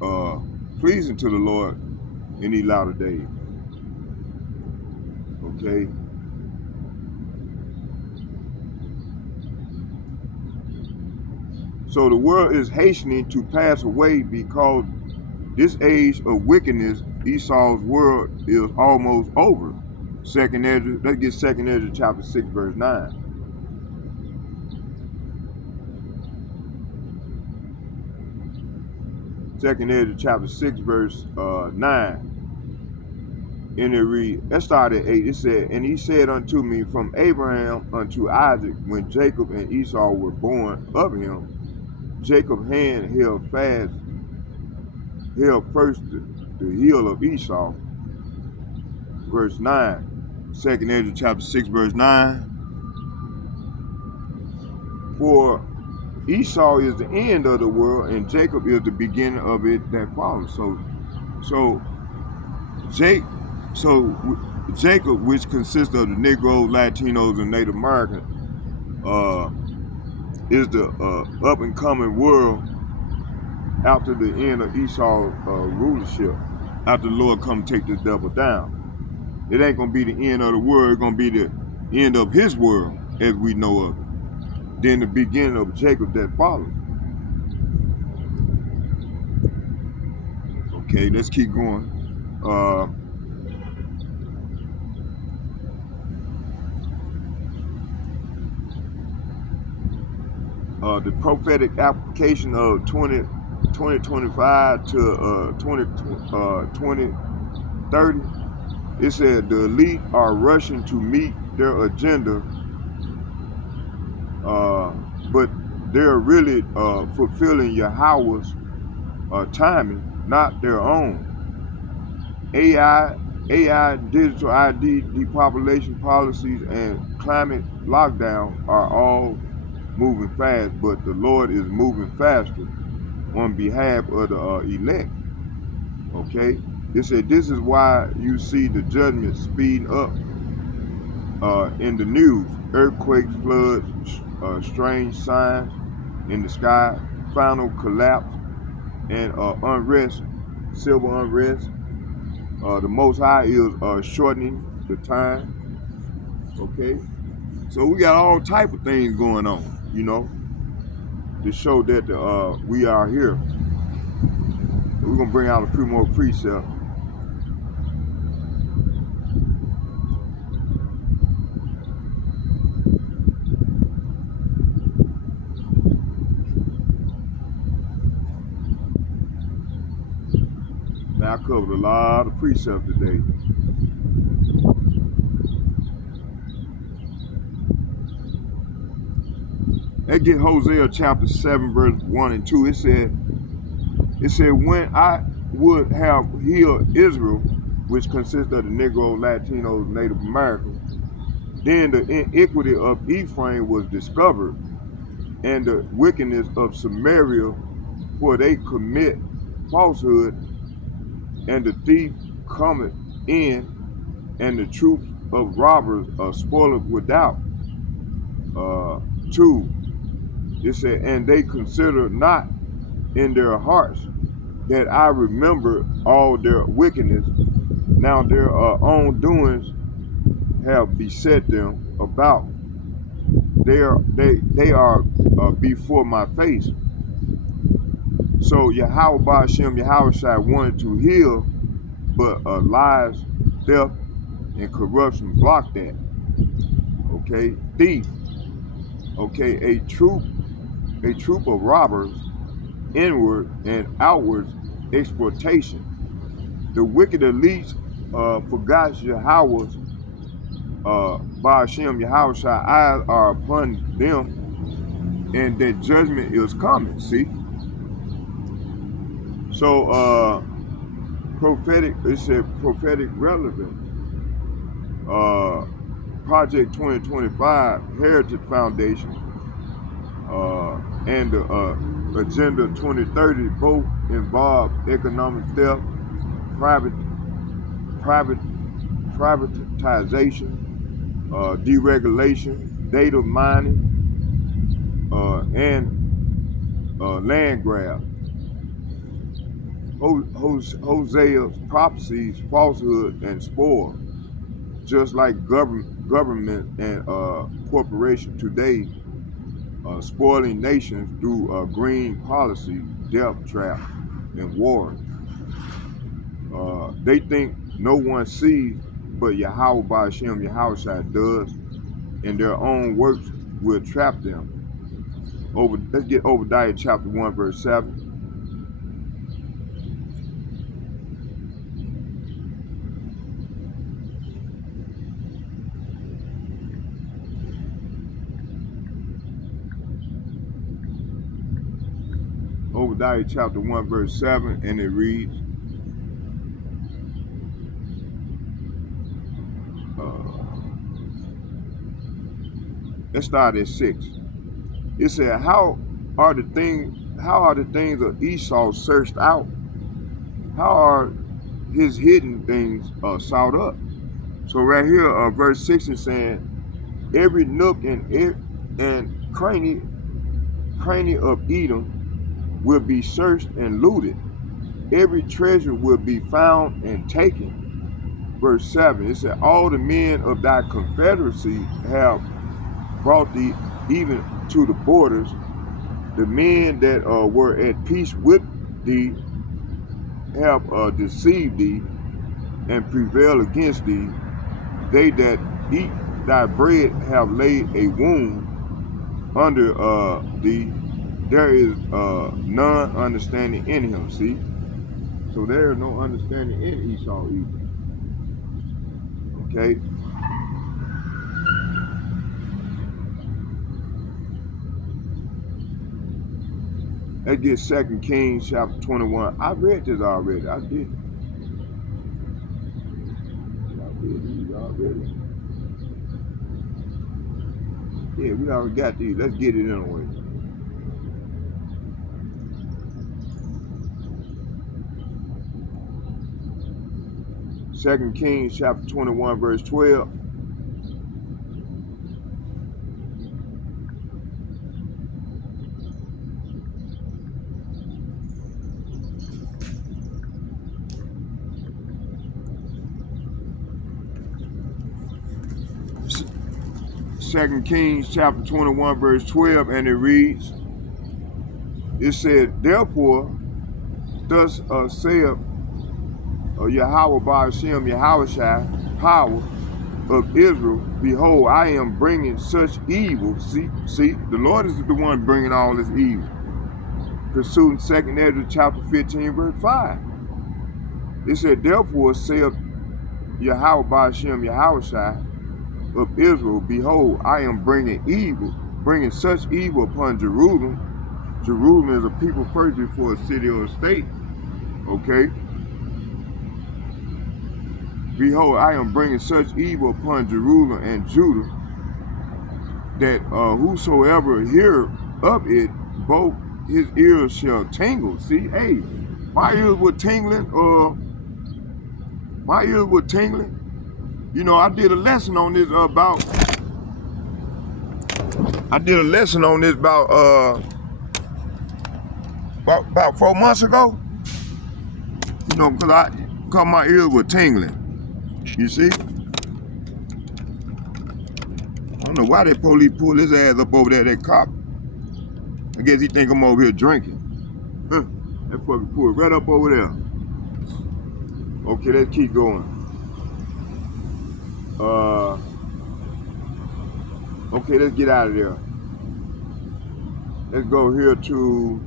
pleasing to the Lord in these latter days. Okay. So the world is hastening to pass away because this age of wickedness, Esau's world, is almost over. Let's get 2 Ezra chapter 6, verse 9. Second Ezra chapter 6, verse 9. And it read, let's start at 8. It said, and he said unto me, from Abraham unto Isaac, when Jacob and Esau were born of him, Jacob's hand held first the heel of Esau. Verse 9. 2 Ezra chapter 6, verse 9. For Esau is the end of the world, and Jacob is the beginning of it that follows. So Jacob, which consists of the Negroes, Latinos, and Native Americans, is the up and coming world after the end of Esau's rulership, after the Lord come take this devil down. It ain't gonna be the end of the world, it's gonna be the end of his world as we know of it. Then the beginning of Jacob that follows. Okay, let's keep going. The prophetic application of 2025 to 2030, it said the elite are rushing to meet their agenda, but they're really fulfilling Yahweh's timing, not their own. AI, digital ID, depopulation policies, and climate lockdown are all moving fast, but the Lord is moving faster on behalf of the elect. Okay, it said this is why you see the judgment speeding up in the news: earthquakes, floods, strange signs in the sky, final collapse, and unrest, civil unrest. The Most High is shortening the time. Okay, so we got all type of things going on, you know, to show that we are here. We're gonna bring out a few more precepts. Now I covered a lot of precepts today. Let's get Hosea chapter 7, verse 1 and 2. It said, when I would have healed Israel, which consists of the Negro, Latinos, Native Americans, then the iniquity of Ephraim was discovered, and the wickedness of Samaria, for they commit falsehood, and the thief cometh in, and the troops of robbers are spoiled without. 2. It said, and they consider not in their hearts that I remember all their wickedness. Now their own doings have beset them about. They are before my face. So Yahweh Ba'ashem Yahushua wanted to heal, but lies, theft, and corruption blocked that. Okay, thief. Okay, a troop a troop of robbers, inward and outward exploitation. The wicked elites forgot Yahweh's Ba'ashem Yahweh's eyes are upon them, and that judgment is coming. See? So prophetic, it said prophetic relevance. Project 2025, Heritage Foundation, and the Agenda 2030 both involve economic theft, privatization, deregulation, data mining, and land grab. Hosea's prophecies, falsehood, and spoil, just like government and corporation today, spoiling nations through green policy, death traps, and war. They think no one sees, but Yahweh Ba'ashem Yahweh does, and their own works will trap them. Let's get Obadiah chapter 1, verse 7. Obadiah chapter 1, verse 7, and it reads, let's start at 6. It said, How are the things of Esau searched out? How are his hidden things sought up? So right here, verse 6 is saying, every nook and cranny of Edom will be searched and looted. Every treasure will be found and taken. Verse 7, it said, all the men of thy confederacy have brought thee even to the borders. The men that were at peace with thee have deceived thee and prevailed against thee. They that eat thy bread have laid a wound under thee. There is none understanding in him. See? So there is no understanding in Esau either. Okay? Let's get 2 Kings chapter 21. I read this already. I did. I read these already. Yeah, we already got these. Let's get it anyway. Second Kings chapter 21, verse 12. Second Kings chapter 21, verse 12, and it reads, it said, therefore, thus saith Yahweh Ba'ashem Yahweh power of Israel, behold, I am bringing such evil. See, the Lord is the one bringing all this evil. Pursuing 2nd Ezra chapter 15, verse 5. It said, therefore saith Yahweh Ba'ashem Yahweh of Israel, behold, I am bringing such evil upon Jerusalem. Jerusalem is a people first before a city or a state. Okay? Behold, I am bringing such evil upon Jerusalem and Judah, that whosoever hear of it, both his ears shall tingle. See, hey, my ears were tingling. My ears were tingling. You know, I did a lesson on this about 4 months ago. You know, because my ears were tingling. You see? I don't know why that police pulled his ass up over there, that cop. I guess he think I'm over here drinking. Huh. That fucking pulled right up over there. Okay, let's keep going. Okay, let's get out of there. Let's go here to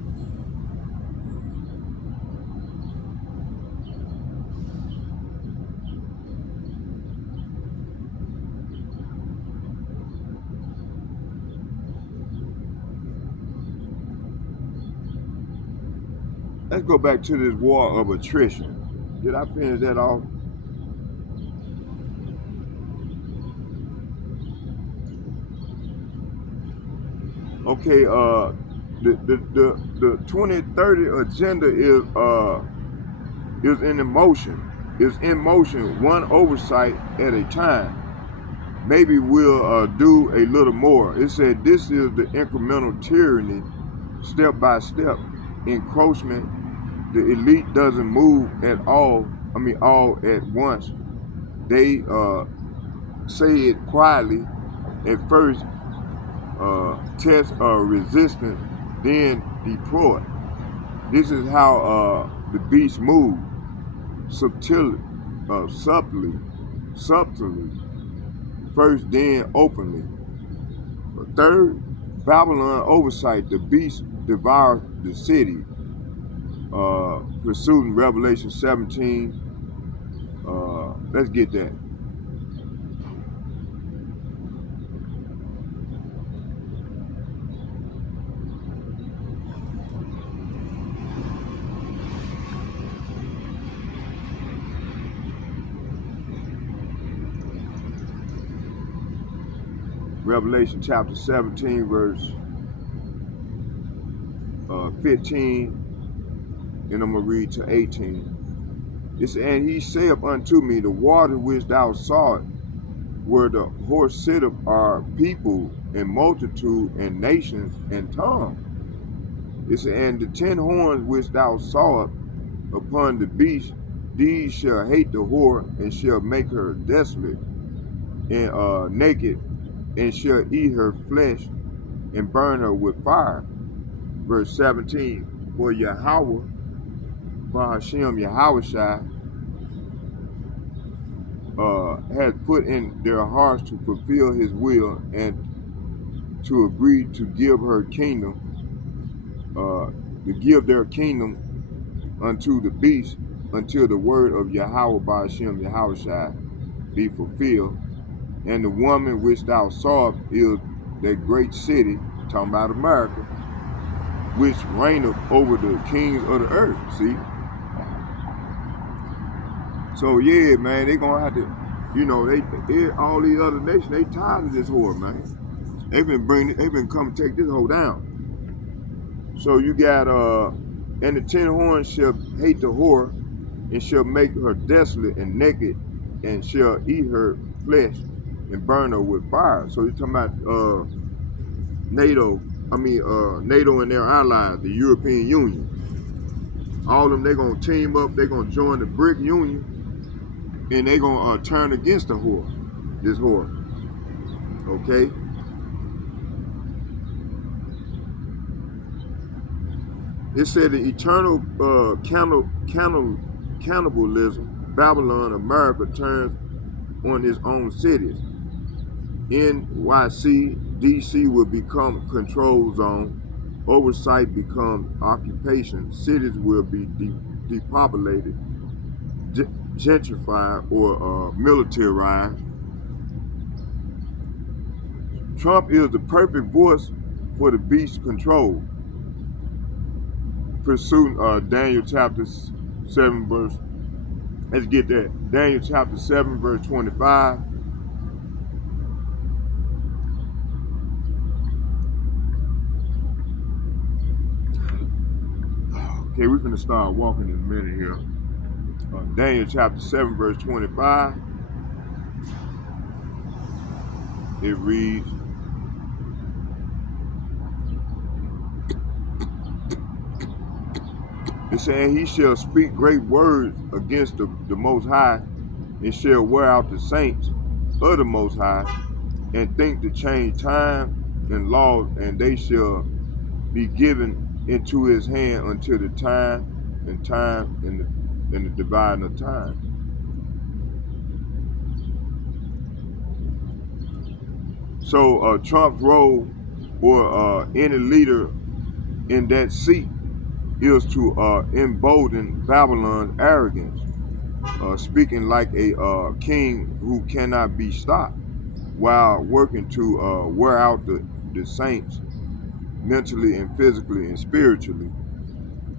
let's go back to this war of attrition. Did I finish that off? Okay, the 2030 agenda is in motion. Is in motion, one oversight at a time. Maybe we'll do a little more. It said this is the incremental tyranny, step by step encroachment. The elite doesn't move at all. I mean, all at once. They say it quietly at first, test resistance, then deploy. This is how the beast moves, subtly, first then openly. Third, Babylon oversight, the beast devours the city. Pursuing Revelation 17. Let's get that. Revelation chapter 17, verse 15, and I'm going to read to 18. It says, and he saith unto me, the water which thou sawest, where the horse sitteth, are people and multitude and nations and tongues. It said, and the 10 horns which thou sawest upon the beast, these shall hate the whore, and shall make her desolate and naked, and shall eat her flesh and burn her with fire. Verse 17, for Yahweh, Bahashem Yahushai, has put in their hearts to fulfill his will and to agree to give her kingdom, to give their kingdom unto the beast until the word of Yahweh Bahashem Yahushai be fulfilled. And the woman which thou sawest is that great city, talking about America, which reigneth over the kings of the earth. See? So yeah, man, they gonna have to, you know, they all these other nations, they tired of this whore, man. They've been coming to take this whole down. So you got and the 10 horns shall hate the whore, and shall make her desolate and naked, and shall eat her flesh and burn her with fire. So you're talking about NATO and their allies, the European Union. All of them, they're gonna team up, they're gonna join the BRIC Union, and they're gonna turn against the whore, this whore. Okay? It said the eternal cannibalism, Babylon, America turns on its own cities. NYC, DC will become control zone. Oversight become occupation. Cities will be depopulated, gentrified, or militarized. Trump is the perfect voice for the beast control. Pursuing Daniel chapter 7 verse, let's get that. Daniel chapter 7 verse 25. Okay, we're gonna start walking in a minute here. Daniel chapter 7 verse 25. It reads, it saying, he shall speak great words against the Most High, and shall wear out the saints of the Most High, and think to change time and laws, and they shall be given into his hand until the time and the dividing of time. So Trump's role, or any leader in that seat is to embolden Babylon's arrogance, speaking like a king who cannot be stopped, while working to wear out the saints mentally and physically and spiritually,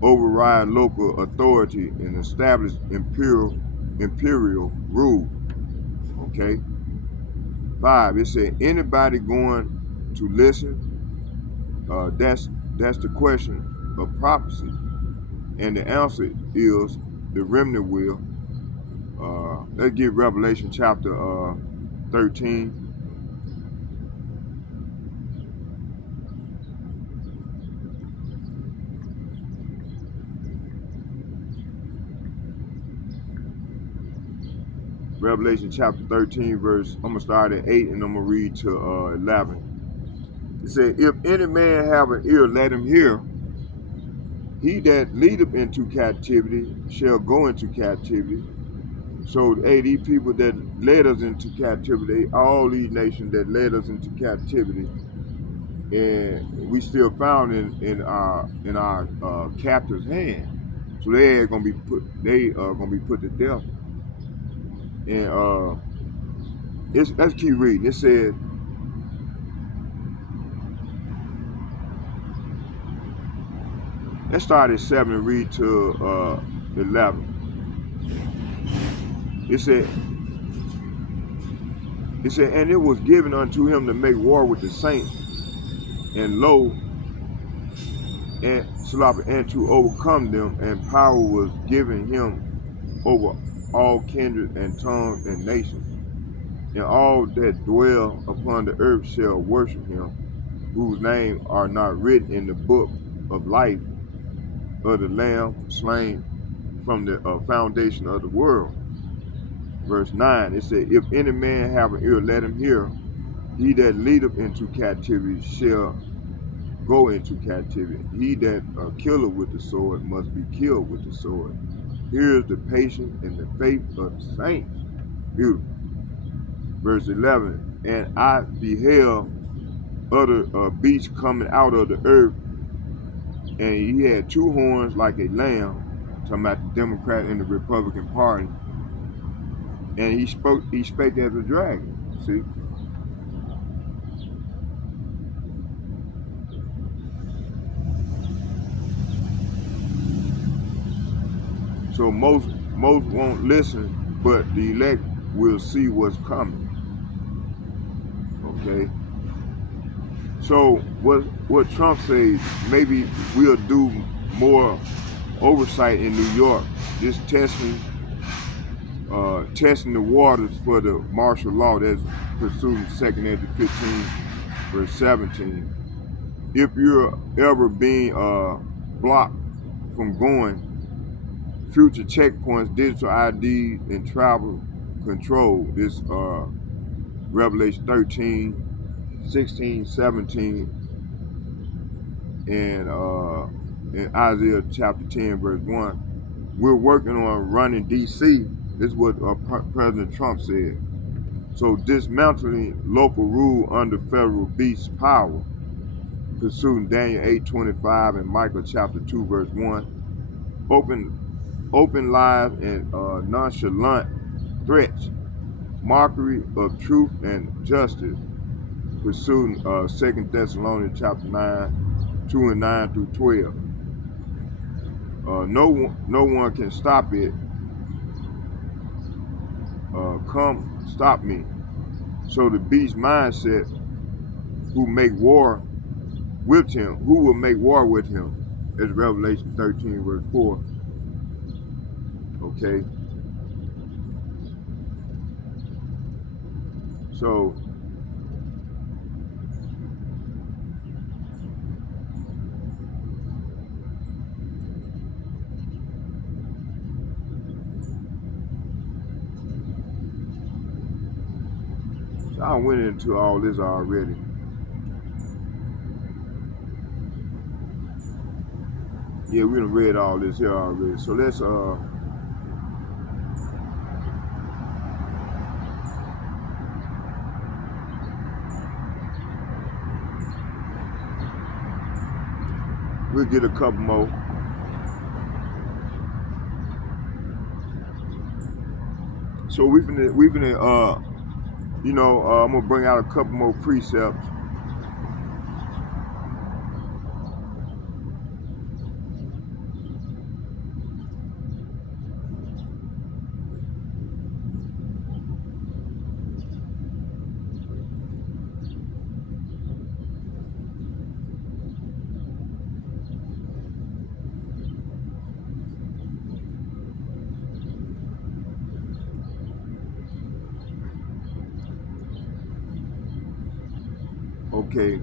override local authority and establish imperial rule. Okay. 5. It said anybody going to listen. That's the question of prophecy, and the answer is the remnant will. Let's get Revelation chapter 13. Revelation chapter 13, verse, I'm going to start at 8 and I'm going to read to 11. It said, if any man have an ear, let him hear. He that leadeth into captivity shall go into captivity. So, hey, these people that led us into captivity, all these nations that led us into captivity, and we still found in our captor's hand. So they are gonna be put to death. And let's keep reading. It said, let's start at 7 and read to 11. It said, and it was given unto him to make war with the saints, and lo, and to overcome them, and power was given him over all kindred and tongues and nations. And all that dwell upon the earth shall worship him, whose names are not written in the book of life of the Lamb slain from the foundation of the world. Verse 9, it said, if any man have an ear, let him hear. He that leadeth into captivity shall go into captivity. He that killeth with the sword must be killed with the sword. Here is the patience and the faith of the saints. Beautiful. Verse 11, and I beheld other beasts coming out of the earth, and he had 2 horns like a lamb, talking about the Democrat and the Republican Party, and he spake as a dragon. See? So most won't listen, but the elect will see what's coming. Okay. So what Trump says, maybe we'll do more oversight in New York, just testing the waters for the martial law that's pursued 2 Ezra 15, verse 17. If you're ever being blocked from going, future checkpoints, digital IDs, and travel control. This Revelation 13, 16, 17, and in Isaiah chapter 10, verse 1. We're working on running DC. This is what President Trump said. So dismantling local rule under federal beast power, pursuing Daniel 8:25 and Micah chapter 2, verse 1. Open lies and nonchalant threats, mockery of truth and justice, pursuing 2 Thessalonians chapter 9, 2 and 9 through 12. No one can stop it. Come stop me. So the beast mindset, who will make war with him, is Revelation 13, verse 4. Okay. So I went into all this already. Yeah, we done read all this here already. So let's We'll get a couple more. So we finna, you know, I'm gonna bring out a couple more precepts. Okay.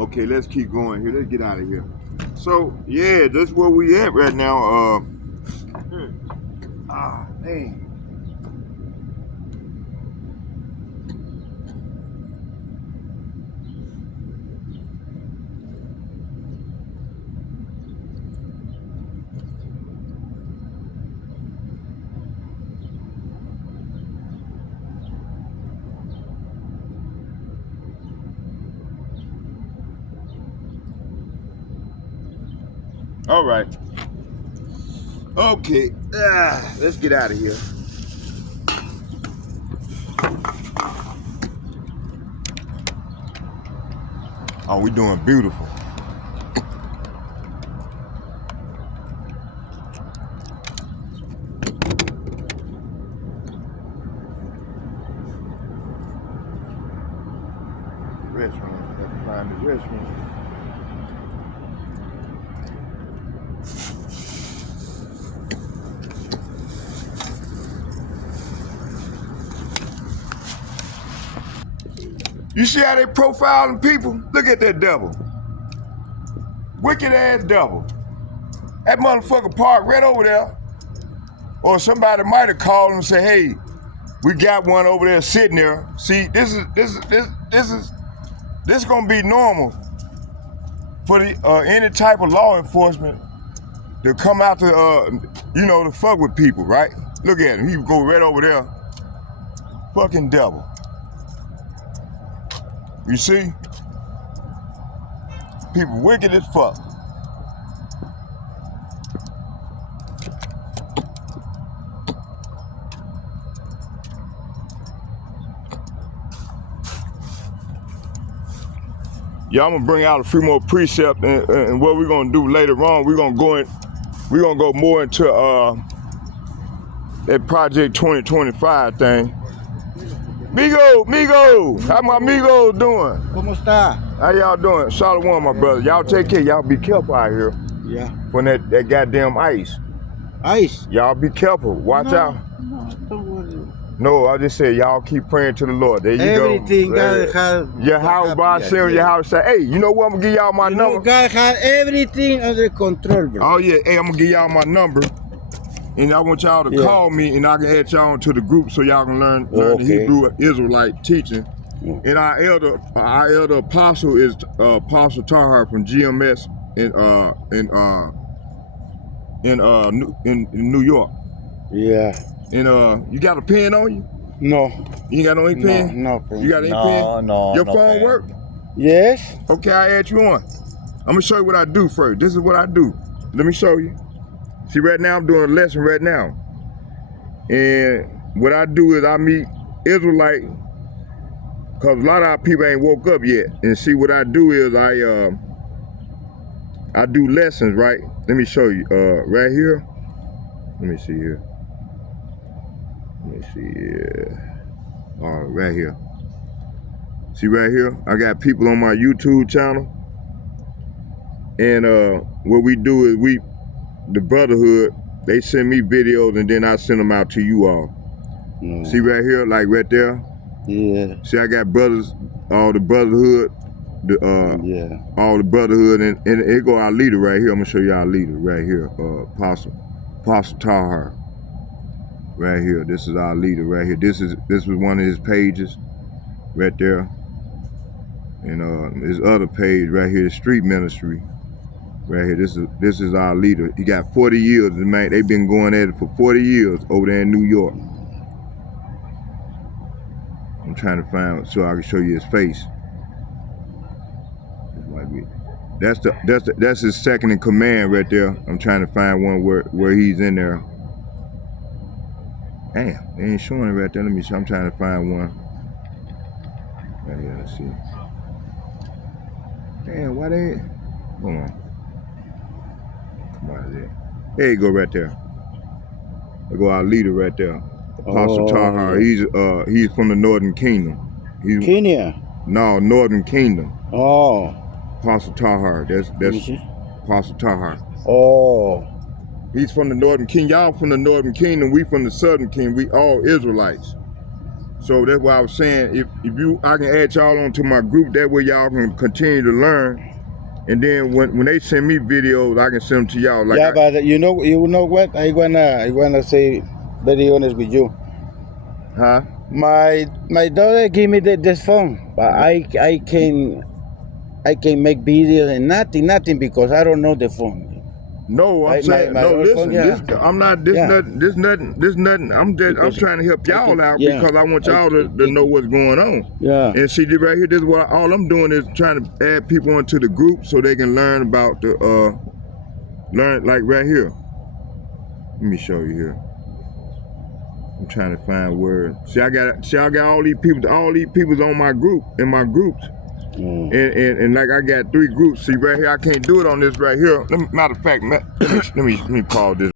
Okay, let's keep going here. Let's get out of here. So yeah, that's where we at right now. Man. All right. Okay. Let's get out of here. Oh, we doing beautiful. Restroom. Let's find the restroom. You see how they profiling people? Look at that devil. Wicked ass devil. That motherfucker parked right over there. Or somebody might have called him and said, hey, we got one over there sitting there. See, this is gonna be normal for the any type of law enforcement to come out to you know, to fuck with people, right? Look at him, he go right over there. Fucking devil. You see? People wicked as fuck. Yeah, I'm gonna bring out a few more precepts, and what we're gonna do later on, we're gonna go more into that Project 2025 thing. Migo, how my Migo doing? ¿Cómo está? How y'all doing? Shalom, my brother. Y'all take care. Y'all be careful out here Yeah. from that goddamn ice. Ice? Y'all be careful. Watch out. No, don't worry. No, I just said y'all keep praying to the Lord. There you Everything go. God has. Your house, by yourself, your house say, hey, you know what? I'm gonna give y'all my You know, number. God has everything under control, bro. Oh yeah, hey, I'm gonna give y'all my number. And I want y'all to call me, and I can add y'all into the group so y'all can learn the Hebrew Israelite teaching. And our elder apostle is Apostle Tahar from GMS in New York. Yeah. And you got a pen on you? No. You ain't got no ink pen? No pen. You got an ink pen? No. Your no phone pen. work? Yes? Okay, I add you on. I'm gonna show you what I do first. This is what I do. Let me show you. See, right now I'm doing a lesson right now. And what I do is I meet Israelite, because a lot of our people ain't woke up yet. And see, what I do is I do lessons, right? Let me show you. Right here. Let me see here. Let me see here. Right here. See right here? I got people on my YouTube channel. And what we do is the Brotherhood, they send me videos and then I send them out to you all. See right here, like right there? Yeah. See, I got brothers, all the Brotherhood, all the Brotherhood, and here go our leader right here. I'm gonna show you our leader right here, Apostle Tahar. Right here, this is our leader right here. This was one of his pages, right there. And his other page right here, the Street Ministry. Right here, this is our leader. He got 40 years, man. They've been going at it for 40 years over there in New York. I'm trying to find so I can show you his face. This might be. That's his second in command right there. I'm trying to find one where he's in there. Damn, they ain't showing it right there. Let me see. I'm trying to find one. Right here, let's see. Damn, why they? Hold on. Come on, there. There you go, right there. There go our leader right there, Apostle Tahar. He's from the Northern Kingdom. Kenya. No, Northern Kingdom. Oh. Apostle Tahar. That's Apostle Tahar. Oh. He's from the Northern Kingdom. Y'all from the Northern Kingdom. We from the Southern Kingdom. We all Israelites. So that's why I was saying, I can add y'all onto my group. That way y'all can continue to learn. And then when they send me videos, I can send them to y'all. Like yeah, but you know what? I wanna say very honest with you. Huh? My daughter gave me this phone, but I can make videos and nothing because I don't know the phone. No, I'm saying my no. Listen, phone, yeah. I'm not. This nothing. I'm trying to help y'all out because I want y'all to know what's going on. Yeah. And see, this right here, this is what all I'm doing is trying to add people into the group so they can learn about the learn like right here. Let me show you here. I'm trying to find where. See, I got all these people's on my group in my groups. And like I got 3 groups. See right here, I can't do it on this right here. Matter of fact, let me pause this.